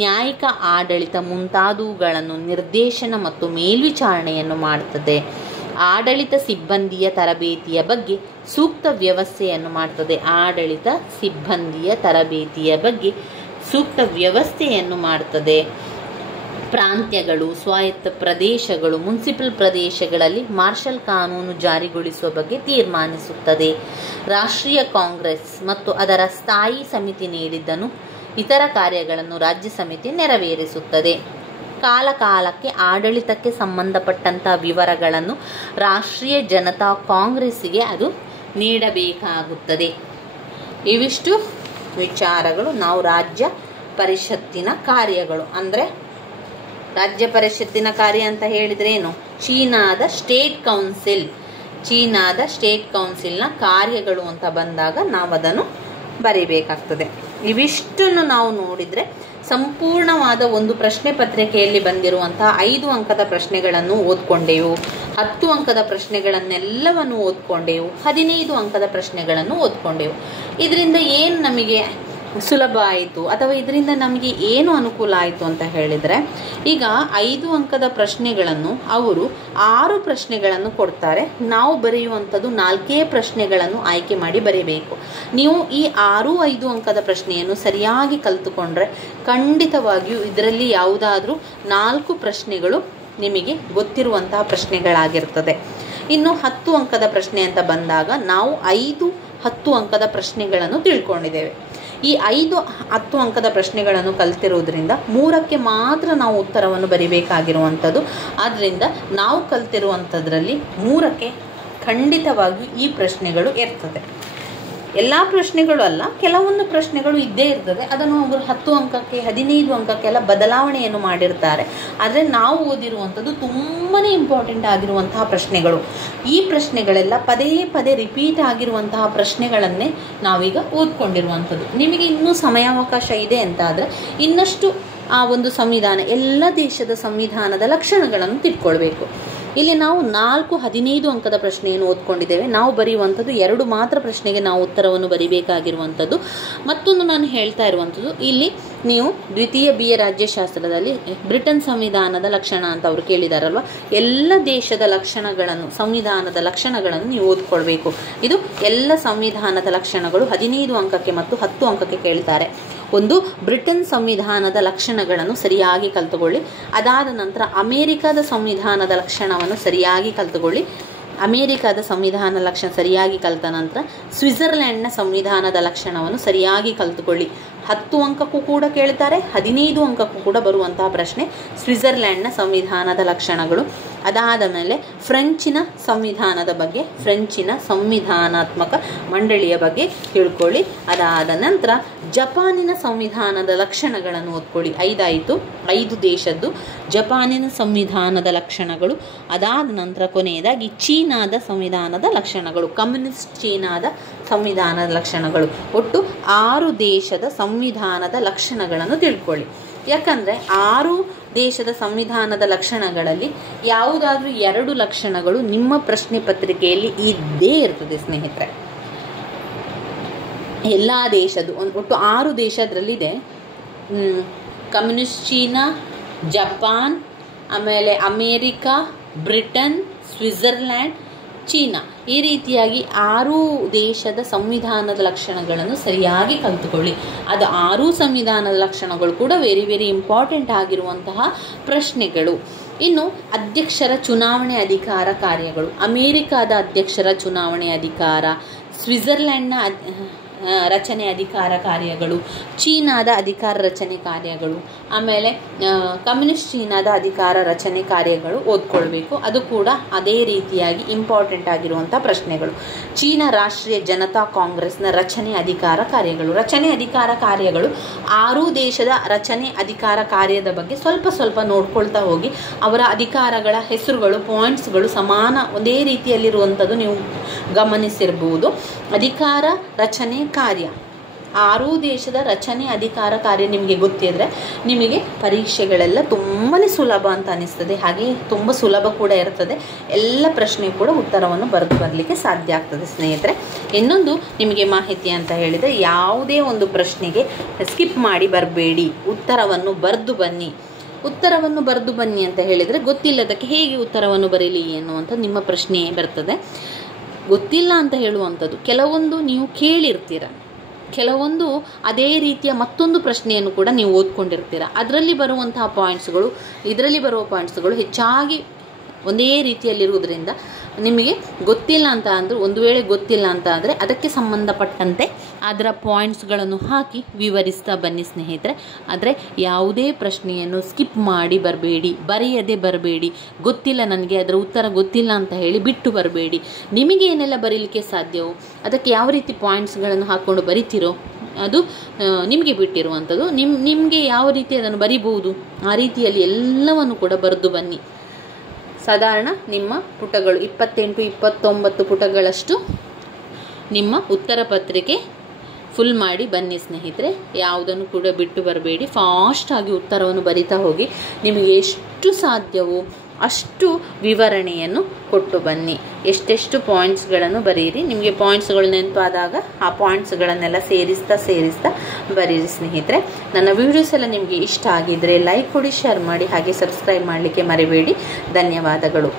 ನ್ಯಾಯಿಕ ಆಡಳಿತ ಮುಂತಾದವುಗಳನ್ನು ನಿರ್ದೇಶನ ಮತ್ತು ಮೇಲ್ವಿಚಾರಣೆಯನ್ನು ಮಾಡುತ್ತದೆ. ಆಡಳಿತ ಸಿಬ್ಬಂದಿಯ ತರಬೇತಿಯ ಬಗ್ಗೆ ಸೂಕ್ತ ವ್ಯವಸ್ಥೆಯನ್ನು ಮಾಡುತ್ತದೆ. ಆಡಳಿತ ಸಿಬ್ಬಂದಿಯ ತರಬೇತಿಯ ಬಗ್ಗೆ ಸೂಕ್ತ ವ್ಯವಸ್ಥೆಯನ್ನು ಮಾಡುತ್ತದೆ. ಪ್ರಾಂತ್ಯಗಳು, ಸ್ವಾಯತ್ತ ಪ್ರದೇಶಗಳು, ಮುನ್ಸಿಪಲ್ ಪ್ರದೇಶಗಳಲ್ಲಿ ಮಾರ್ಷಲ್ ಕಾನೂನು ಜಾರಿಗೊಳಿಸುವ ಬಗ್ಗೆ ತೀರ್ಮಾನಿಸುತ್ತದೆ. ರಾಷ್ಟ್ರೀಯ ಕಾಂಗ್ರೆಸ್ ಮತ್ತು ಅದರ ಸ್ಥಾಯಿ ಸಮಿತಿ ನೀಡಿದ್ದನ್ನು ಇತರ ಕಾರ್ಯಗಳನ್ನು ರಾಜ್ಯ ಸಮಿತಿ ನೆರವೇರಿಸುತ್ತದೆ. ಕಾಲಕಾಲಕ್ಕೆ ಆಡಳಿತಕ್ಕೆ ಸಂಬಂಧಪಟ್ಟಂಥ ವಿವರಗಳನ್ನು ರಾಷ್ಟ್ರೀಯ ಜನತಾ ಕಾಂಗ್ರೆಸ್ಸಿಗೆ ಅದು ನೀಡಬೇಕಾಗುತ್ತದೆ. ಇವಿಷ್ಟು ವಿಚಾರಗಳು ನಾವು ರಾಜ್ಯ ಪರಿಷತ್ತಿನ ಕಾರ್ಯಗಳು. ಅಂದರೆ ರಾಜ್ಯ ಪರಿಷತ್ತಿನ ಕಾರ್ಯ ಅಂತ ಹೇಳಿದರೆ ಏನು? ಚೀನಾದ ಸ್ಟೇಟ್ ಕೌನ್ಸಿಲ್ನ ಕಾರ್ಯಗಳು ಅಂತ ಬಂದಾಗ ನಾವು ಅದನ್ನು ಬರೀಬೇಕಾಗ್ತದೆ. ಇವಿಷ್ಟನ್ನು ನಾವು ನೋಡಿದರೆ ಸಂಪೂರ್ಣವಾದ ಒಂದು ಪ್ರಶ್ನೆ ಪತ್ರಿಕೆಯಲ್ಲಿ ಬಂದಿರುವಂತಹ 5 ಅಂಕದ ಪ್ರಶ್ನೆಗಳನ್ನು ಓದ್ಕೊಂಡೆವು, 10 ಅಂಕದ ಪ್ರಶ್ನೆಗಳನ್ನೆಲ್ಲವನ್ನು ಓದ್ಕೊಂಡೆವು, 15 ಅಂಕದ ಪ್ರಶ್ನೆಗಳನ್ನು ಓದ್ಕೊಂಡೆವು. ಇದರಿಂದ ಏನು ನಮಗೆ ಸುಲಭ ಆಯಿತು ಅಥವಾ ಇದರಿಂದ ನಮಗೆ ಏನು ಅನುಕೂಲ ಆಯಿತು ಅಂತ ಹೇಳಿದರೆ, ಈಗ 5 ಅಂಕದ ಪ್ರಶ್ನೆಗಳನ್ನು ಅವರು 6 ಪ್ರಶ್ನೆಗಳನ್ನು ಕೊಡ್ತಾರೆ. ನಾವು ಬರೆಯುವಂಥದ್ದು 4 ಪ್ರಶ್ನೆಗಳನ್ನು ಆಯ್ಕೆ ಮಾಡಿ ಬರೀಬೇಕು. ನೀವು ಈ 6-5 ಅಂಕದ ಪ್ರಶ್ನೆಯನ್ನು ಸರಿಯಾಗಿ ಕಲಿತುಕೊಂಡ್ರೆ ಖಂಡಿತವಾಗಿಯೂ ಇದರಲ್ಲಿ ಯಾವುದಾದ್ರೂ 4 ಪ್ರಶ್ನೆಗಳು ನಿಮಗೆ ಗೊತ್ತಿರುವಂತಹ ಪ್ರಶ್ನೆಗಳಾಗಿರ್ತದೆ. ಇನ್ನು 10 ಅಂಕದ ಪ್ರಶ್ನೆ ಅಂತ ಬಂದಾಗ ನಾವು 5-10 ಅಂಕದ ಪ್ರಶ್ನೆಗಳನ್ನು ತಿಳ್ಕೊಂಡಿದ್ದೇವೆ. ಈ 5-10 ಅಂಕದ ಪ್ರಶ್ನೆಗಳನ್ನು ಕಲ್ತಿರುವುದರಿಂದ 3ಕ್ಕೆ ಮಾತ್ರ ನಾವು ಉತ್ತರವನ್ನು ಬರಿಬೇಕಾಗಿರುವಂಥದ್ದು. ಆದ್ದರಿಂದ ನಾವು ಕಲ್ತಿರುವಂಥದ್ರಲ್ಲಿ 3ಕ್ಕೆ ಖಂಡಿತವಾಗಿಯೂ ಈ ಪ್ರಶ್ನೆಗಳು ಇರ್ತದೆ. ಎಲ್ಲ ಪ್ರಶ್ನೆಗಳು ಅಲ್ಲ, ಕೆಲವೊಂದು ಪ್ರಶ್ನೆಗಳು ಇದ್ದೇ ಇರ್ತದೆ. ಅದನ್ನು ಅವರು 10 ಅಂಕಕ್ಕೆ 15 ಅಂಕಕ್ಕೆಲ್ಲ ಬದಲಾವಣೆಯನ್ನು ಮಾಡಿರ್ತಾರೆ. ಆದರೆ ನಾವು ಓದಿರುವಂಥದ್ದು ತುಂಬಾ ಇಂಪಾರ್ಟೆಂಟ್ ಆಗಿರುವಂತಹ ಪ್ರಶ್ನೆಗಳು. ಈ ಪ್ರಶ್ನೆಗಳೆಲ್ಲ ಪದೇ ಪದೇ ರಿಪೀಟ್ ಆಗಿರುವಂತಹ ಪ್ರಶ್ನೆಗಳನ್ನೇ ನಾವೀಗ ಓದ್ಕೊಂಡಿರುವಂಥದ್ದು. ನಿಮಗೆ ಇನ್ನೂ ಸಮಯಾವಕಾಶ ಇದೆ ಅಂತಾದರೆ ಇನ್ನಷ್ಟು ಆ ಒಂದು ಸಂವಿಧಾನ, ಎಲ್ಲ ದೇಶದ ಸಂವಿಧಾನದ ಲಕ್ಷಣಗಳನ್ನು ತಿಳ್ಕೊಳ್ಬೇಕು. ಇಲ್ಲಿ ನಾವು 4-15 ಅಂಕದ ಪ್ರಶ್ನೆಯನ್ನು ಓದ್ಕೊಂಡಿದ್ದೇವೆ. ನಾವು ಬರೆಯುವಂಥದ್ದು 2 ಮಾತ್ರ ಪ್ರಶ್ನೆಗೆ ನಾವು ಉತ್ತರವನ್ನು ಬರೀಬೇಕಾಗಿರುವಂಥದ್ದು. ಮತ್ತೊಂದು ನಾನು ಹೇಳ್ತಾ ಇರುವಂಥದ್ದು, ಇಲ್ಲಿ ನೀವು ದ್ವಿತೀಯ BA ರಾಜ್ಯಶಾಸ್ತ್ರದಲ್ಲಿ ಬ್ರಿಟನ್ ಸಂವಿಧಾನದ ಲಕ್ಷಣ ಅಂತ ಅವರು ಕೇಳಿದಾರಲ್ವ, ಎಲ್ಲ ದೇಶದ ಲಕ್ಷಣಗಳನ್ನು, ಸಂವಿಧಾನದ ಲಕ್ಷಣಗಳನ್ನು ನೀವು ಓದ್ಕೊಳ್ಬೇಕು. ಇದು ಎಲ್ಲ ಸಂವಿಧಾನದ ಲಕ್ಷಣಗಳು 15 ಅಂಕಕ್ಕೆ ಮತ್ತು 10 ಅಂಕಕ್ಕೆ ಕೇಳ್ತಾರೆ. ಒಂದು ಬ್ರಿಟನ್ ಸಂವಿಧಾನದ ಲಕ್ಷಣಗಳನ್ನು ಸರಿಯಾಗಿ ಕಲ್ತುಕೊಳ್ಳಿ. ಅದಾದ ನಂತರ ಅಮೇರಿಕಾದ ಸಂವಿಧಾನದ ಲಕ್ಷಣವನ್ನು ಸರಿಯಾಗಿ ಕಲ್ತುಕೊಳ್ಳಿ. ಅಮೇರಿಕಾದ ಸಂವಿಧಾನ ಲಕ್ಷಣ ಸರಿಯಾಗಿ ಕಲಿತ ನಂತರ ಸ್ವಿಟ್ಜರ್ಲ್ಯಾಂಡ್ನ ಸಂವಿಧಾನದ ಲಕ್ಷಣವನ್ನು ಸರಿಯಾಗಿ ಕಲಿತುಕೊಳ್ಳಿ. 10 ಅಂಕಕ್ಕೂ ಕೂಡ ಕೇಳ್ತಾರೆ, 15 ಅಂಕಕ್ಕೂ ಕೂಡ ಬರುವಂತಹ ಪ್ರಶ್ನೆ ಸ್ವಿಟ್ಜರ್ಲ್ಯಾಂಡ್ನ ಸಂವಿಧಾನದ ಲಕ್ಷಣಗಳು. ಅದಾದ ಮೇಲೆ ಫ್ರೆಂಚಿನ ಸಂವಿಧಾನದ ಬಗ್ಗೆ, ಫ್ರೆಂಚಿನ ಸಂವಿಧಾನಾತ್ಮಕ ಮಂಡಳಿಯ ಬಗ್ಗೆ ತಿಳ್ಕೊಳ್ಳಿ. ಅದಾದ ನಂತರ ಜಪಾನಿನ ಸಂವಿಧಾನದ ಲಕ್ಷಣಗಳನ್ನು ಓದ್ಕೊಳ್ಳಿ. 5 ಆಯಿತು, 5 ದೇಶದ್ದು ಜಪಾನಿನ ಸಂವಿಧಾನದ ಲಕ್ಷಣಗಳು. ಅದಾದ ನಂತರ ಕೊನೆಯದಾಗಿ ಚೀನಾದ ಸಂವಿಧಾನದ ಲಕ್ಷಣಗಳು, ಕಮ್ಯುನಿಸ್ಟ್ ಚೀನಾದ ಸಂವಿಧಾನದ ಲಕ್ಷಣಗಳು. ಒಟ್ಟು 6 ದೇಶದ ಸಂವಿಧಾನದ ಲಕ್ಷಣಗಳನ್ನು ತಿಳ್ಕೊಳ್ಳಿ. ಯಾಕಂದರೆ 6 ದೇಶದ ಸಂವಿಧಾನದ ಲಕ್ಷಣಗಳಲ್ಲಿ ಯಾವುದಾದ್ರೂ 2 ಲಕ್ಷಣಗಳು ನಿಮ್ಮ ಪ್ರಶ್ನೆ ಪತ್ರಿಕೆಯಲ್ಲಿ ಇದ್ದೇ ಇರ್ತದೆ ಸ್ನೇಹಿತರೆ. ಎಲ್ಲ ದೇಶದ್ದು ಒಟ್ಟು 6 ದೇಶ ಅದರಲ್ಲಿದೆ. ಕಮ್ಯುನಿಸ್ಟ್ ಚೀನಾ, ಜಪಾನ್, ಆಮೇಲೆ ಅಮೇರಿಕಾ, ಬ್ರಿಟನ್, ಸ್ವಿಟ್ಜರ್ಲ್ಯಾಂಡ್, ಚೀನಾ, ಈ ರೀತಿಯಾಗಿ 6 ದೇಶದ ಸಂವಿಧಾನದ ಲಕ್ಷಣಗಳನ್ನು ಸರಿಯಾಗಿ ಕಲಿತುಕೊಳ್ಳಿ. ಅದು 6 ಸಂವಿಧಾನದ ಲಕ್ಷಣಗಳು ಕೂಡ ವೆರಿ ಇಂಪಾರ್ಟೆಂಟ್ ಆಗಿರುವಂತಹ ಪ್ರಶ್ನೆಗಳು. ಇನ್ನು ಅಧ್ಯಕ್ಷರ ಚುನಾವಣೆ ಅಧಿಕಾರ ಕಾರ್ಯಗಳು, ಅಮೇರಿಕಾದ ಅಧ್ಯಕ್ಷರ ಚುನಾವಣೆ ಅಧಿಕಾರ, ಸ್ವಿಟ್ಜರ್ಲ್ಯಾಂಡ್ನ ರಚನೆ ಅಧಿಕಾರ ಕಾರ್ಯಗಳು, ಚೀನಾದ ಅಧಿಕಾರ ರಚನೆ ಕಾರ್ಯಗಳು, ಆಮೇಲೆ ಕಮ್ಯುನಿಸ್ಟ್ ಚೀನಾದ ಅಧಿಕಾರ ರಚನೆ ಕಾರ್ಯಗಳು ಓದ್ಕೊಳ್ಬೇಕು. ಅದು ಕೂಡ ಅದೇ ರೀತಿಯಾಗಿ ಇಂಪಾರ್ಟೆಂಟ್ ಆಗಿರುವಂಥ ಪ್ರಶ್ನೆಗಳು. ಚೀನಾ ರಾಷ್ಟ್ರೀಯ ಜನತಾ ಕಾಂಗ್ರೆಸ್ನ ರಚನೆ ಅಧಿಕಾರ ಕಾರ್ಯಗಳು, ರಚನೆ ಅಧಿಕಾರ ಕಾರ್ಯಗಳು 6 ದೇಶದ ರಚನೆ ಅಧಿಕಾರ ಕಾರ್ಯದ ಬಗ್ಗೆ ಸ್ವಲ್ಪ ನೋಡ್ಕೊಳ್ತಾ ಹೋಗಿ. ಅವರ ಅಧಿಕಾರಗಳ ಹೆಸರುಗಳು, ಪಾಯಿಂಟ್ಸ್ಗಳು ಸಮಾನ ಒಂದೇ ರೀತಿಯಲ್ಲಿರುವಂಥದ್ದು ನೀವು ಗಮನಿಸಿರ್ಬೋದು. ಅಧಿಕಾರ ರಚನೆ ಕಾರ್ಯ, 6 ದೇಶದ ರಚನೆ ಅಧಿಕಾರ ಕಾರ್ಯ ನಿಮಗೆ ಗೊತ್ತಿದ್ರೆ ನಿಮಗೆ ಪರೀಕ್ಷೆಗಳೆಲ್ಲ ತುಂಬಾ ಸುಲಭ ಅಂತ ಅನಿಸ್ತದೆ. ಹಾಗೆ ತುಂಬ ಸುಲಭ ಕೂಡ ಇರ್ತದೆ. ಎಲ್ಲ ಪ್ರಶ್ನೆ ಕೂಡ ಉತ್ತರವನ್ನು ಬರೆದು ಬರಲಿಕ್ಕೆ ಸಾಧ್ಯ ಆಗ್ತದೆ ಸ್ನೇಹಿತರೆ. ಇನ್ನೊಂದು ನಿಮಗೆ ಮಾಹಿತಿ ಅಂತ ಹೇಳಿದರೆ, ಯಾವುದೇ ಒಂದು ಪ್ರಶ್ನೆಗೆ ಸ್ಕಿಪ್ ಮಾಡಿ ಬರಬೇಡಿ, ಉತ್ತರವನ್ನು ಬರೆದು ಬನ್ನಿ. ಉತ್ತರವನ್ನು ಬರೆದು ಬನ್ನಿ ಅಂತ ಹೇಳಿದರೆ ಗೊತ್ತಿಲ್ಲದಕ್ಕೆ ಹೇಗೆ ಉತ್ತರವನ್ನು ಬರೀಲಿ ಎನ್ನುವಂಥ ನಿಮ್ಮ ಪ್ರಶ್ನೆ ಬರ್ತದೆ. ಗೊತ್ತಿಲ್ಲ ಅಂತ ಹೇಳುವಂಥದ್ದು ಕೆಲವೊಂದು ನೀವು ಕೇಳಿರ್ತೀರ, ಕೆಲವೊಂದು ಅದೇ ರೀತಿಯ ಮತ್ತೊಂದು ಪ್ರಶ್ನೆಯನ್ನು ಕೂಡ ನೀವು ಓದ್ಕೊಂಡಿರ್ತೀರ. ಅದರಲ್ಲಿ ಬರುವಂತಹ ಪಾಯಿಂಟ್ಸ್ಗಳು ಇದರಲ್ಲಿ ಬರುವ ಪಾಯಿಂಟ್ಸ್ಗಳು ಹೆಚ್ಚಾಗಿ ಒಂದೇ ರೀತಿಯಲ್ಲಿರುವುದರಿಂದ ನಿಮಗೆ ಗೊತ್ತಿಲ್ಲ ಅಂತ ಅಂದರೆ, ಒಂದು ವೇಳೆ ಗೊತ್ತಿಲ್ಲ ಅಂತ ಅಂದರೆ ಅದಕ್ಕೆ ಸಂಬಂಧಪಟ್ಟಂತೆ ಅದರ ಪಾಯಿಂಟ್ಸ್ಗಳನ್ನು ಹಾಕಿ ವಿವರಿಸ್ತಾ ಬನ್ನಿ ಸ್ನೇಹಿತರೆ. ಆದರೆ ಯಾವುದೇ ಪ್ರಶ್ನೆಯನ್ನು ಸ್ಕಿಪ್ ಮಾಡಿ ಬರಬೇಡಿ, ಬರೆಯದೆ ಬರಬೇಡಿ. ಗೊತ್ತಿಲ್ಲ ನನಗೆ, ಅದರ ಉತ್ತರ ಗೊತ್ತಿಲ್ಲ ಅಂತ ಹೇಳಿ ಬಿಟ್ಟು ಬರಬೇಡಿ. ನಿಮಗೆ ಏನೆಲ್ಲ ಬರೀಲಿಕ್ಕೆ ಸಾಧ್ಯವೋ ಅದಕ್ಕೆ ಯಾವ ರೀತಿ ಪಾಯಿಂಟ್ಸ್ಗಳನ್ನು ಹಾಕ್ಕೊಂಡು ಬರಿತೀರೋ ಅದು ನಿಮಗೆ ಬಿಟ್ಟಿರುವಂಥದ್ದು. ನಿಮಗೆ ಯಾವ ರೀತಿ ಅದನ್ನು ಬರಿಬಹುದು ಆ ರೀತಿಯಲ್ಲಿ ಎಲ್ಲವನ್ನು ಕೂಡ ಬರೆದು ಬನ್ನಿ. ಸಾಧಾರಣ ನಿಮ್ಮ ಪುಟಗಳು 28-29 ಪುಟಗಳಷ್ಟು ನಿಮ್ಮ ಉತ್ತರ ಪತ್ರಿಕೆ ಫುಲ್ ಮಾಡಿ ಬನ್ನಿ ಸ್ನೇಹಿತರೆ. ಯಾವುದನ್ನು ಕೂಡ ಬಿಟ್ಟು ಬರಬೇಡಿ. ಫಾಸ್ಟಾಗಿ ಉತ್ತರವನ್ನು ಬರಿತಾ ಹೋಗಿ. ನಿಮಗೆ ಎಷ್ಟು ಸಾಧ್ಯವೋ ಅಷ್ಟು ವಿವರಣೆಯನ್ನು ಕೊಟ್ಟು ಬನ್ನಿ. ಎಷ್ಟೆಷ್ಟು ಪಾಯಿಂಟ್ಸ್ಗಳನ್ನು ಬರೀರಿ. ನಿಮಗೆ ಪಾಯಿಂಟ್ಸ್ಗಳು ನೆನಪಾದಾಗ ಆ ಪಾಯಿಂಟ್ಸ್ಗಳನ್ನೆಲ್ಲ ಸೇರಿಸ್ತಾ ಬರೀರಿ ಸ್ನೇಹಿತರೆ. ನನ್ನ ವಿಡಿಯೋಸ್ ಎಲ್ಲ ನಿಮಗೆ ಇಷ್ಟ ಆಗಿದ್ದರೆ ಲೈಕ್ ಕೊಡಿ, ಶೇರ್ ಮಾಡಿ, ಹಾಗೆ ಸಬ್ಸ್ಕ್ರೈಬ್ ಮಾಡಲಿಕ್ಕೆ ಮರಿಬೇಡಿ. ಧನ್ಯವಾದಗಳು.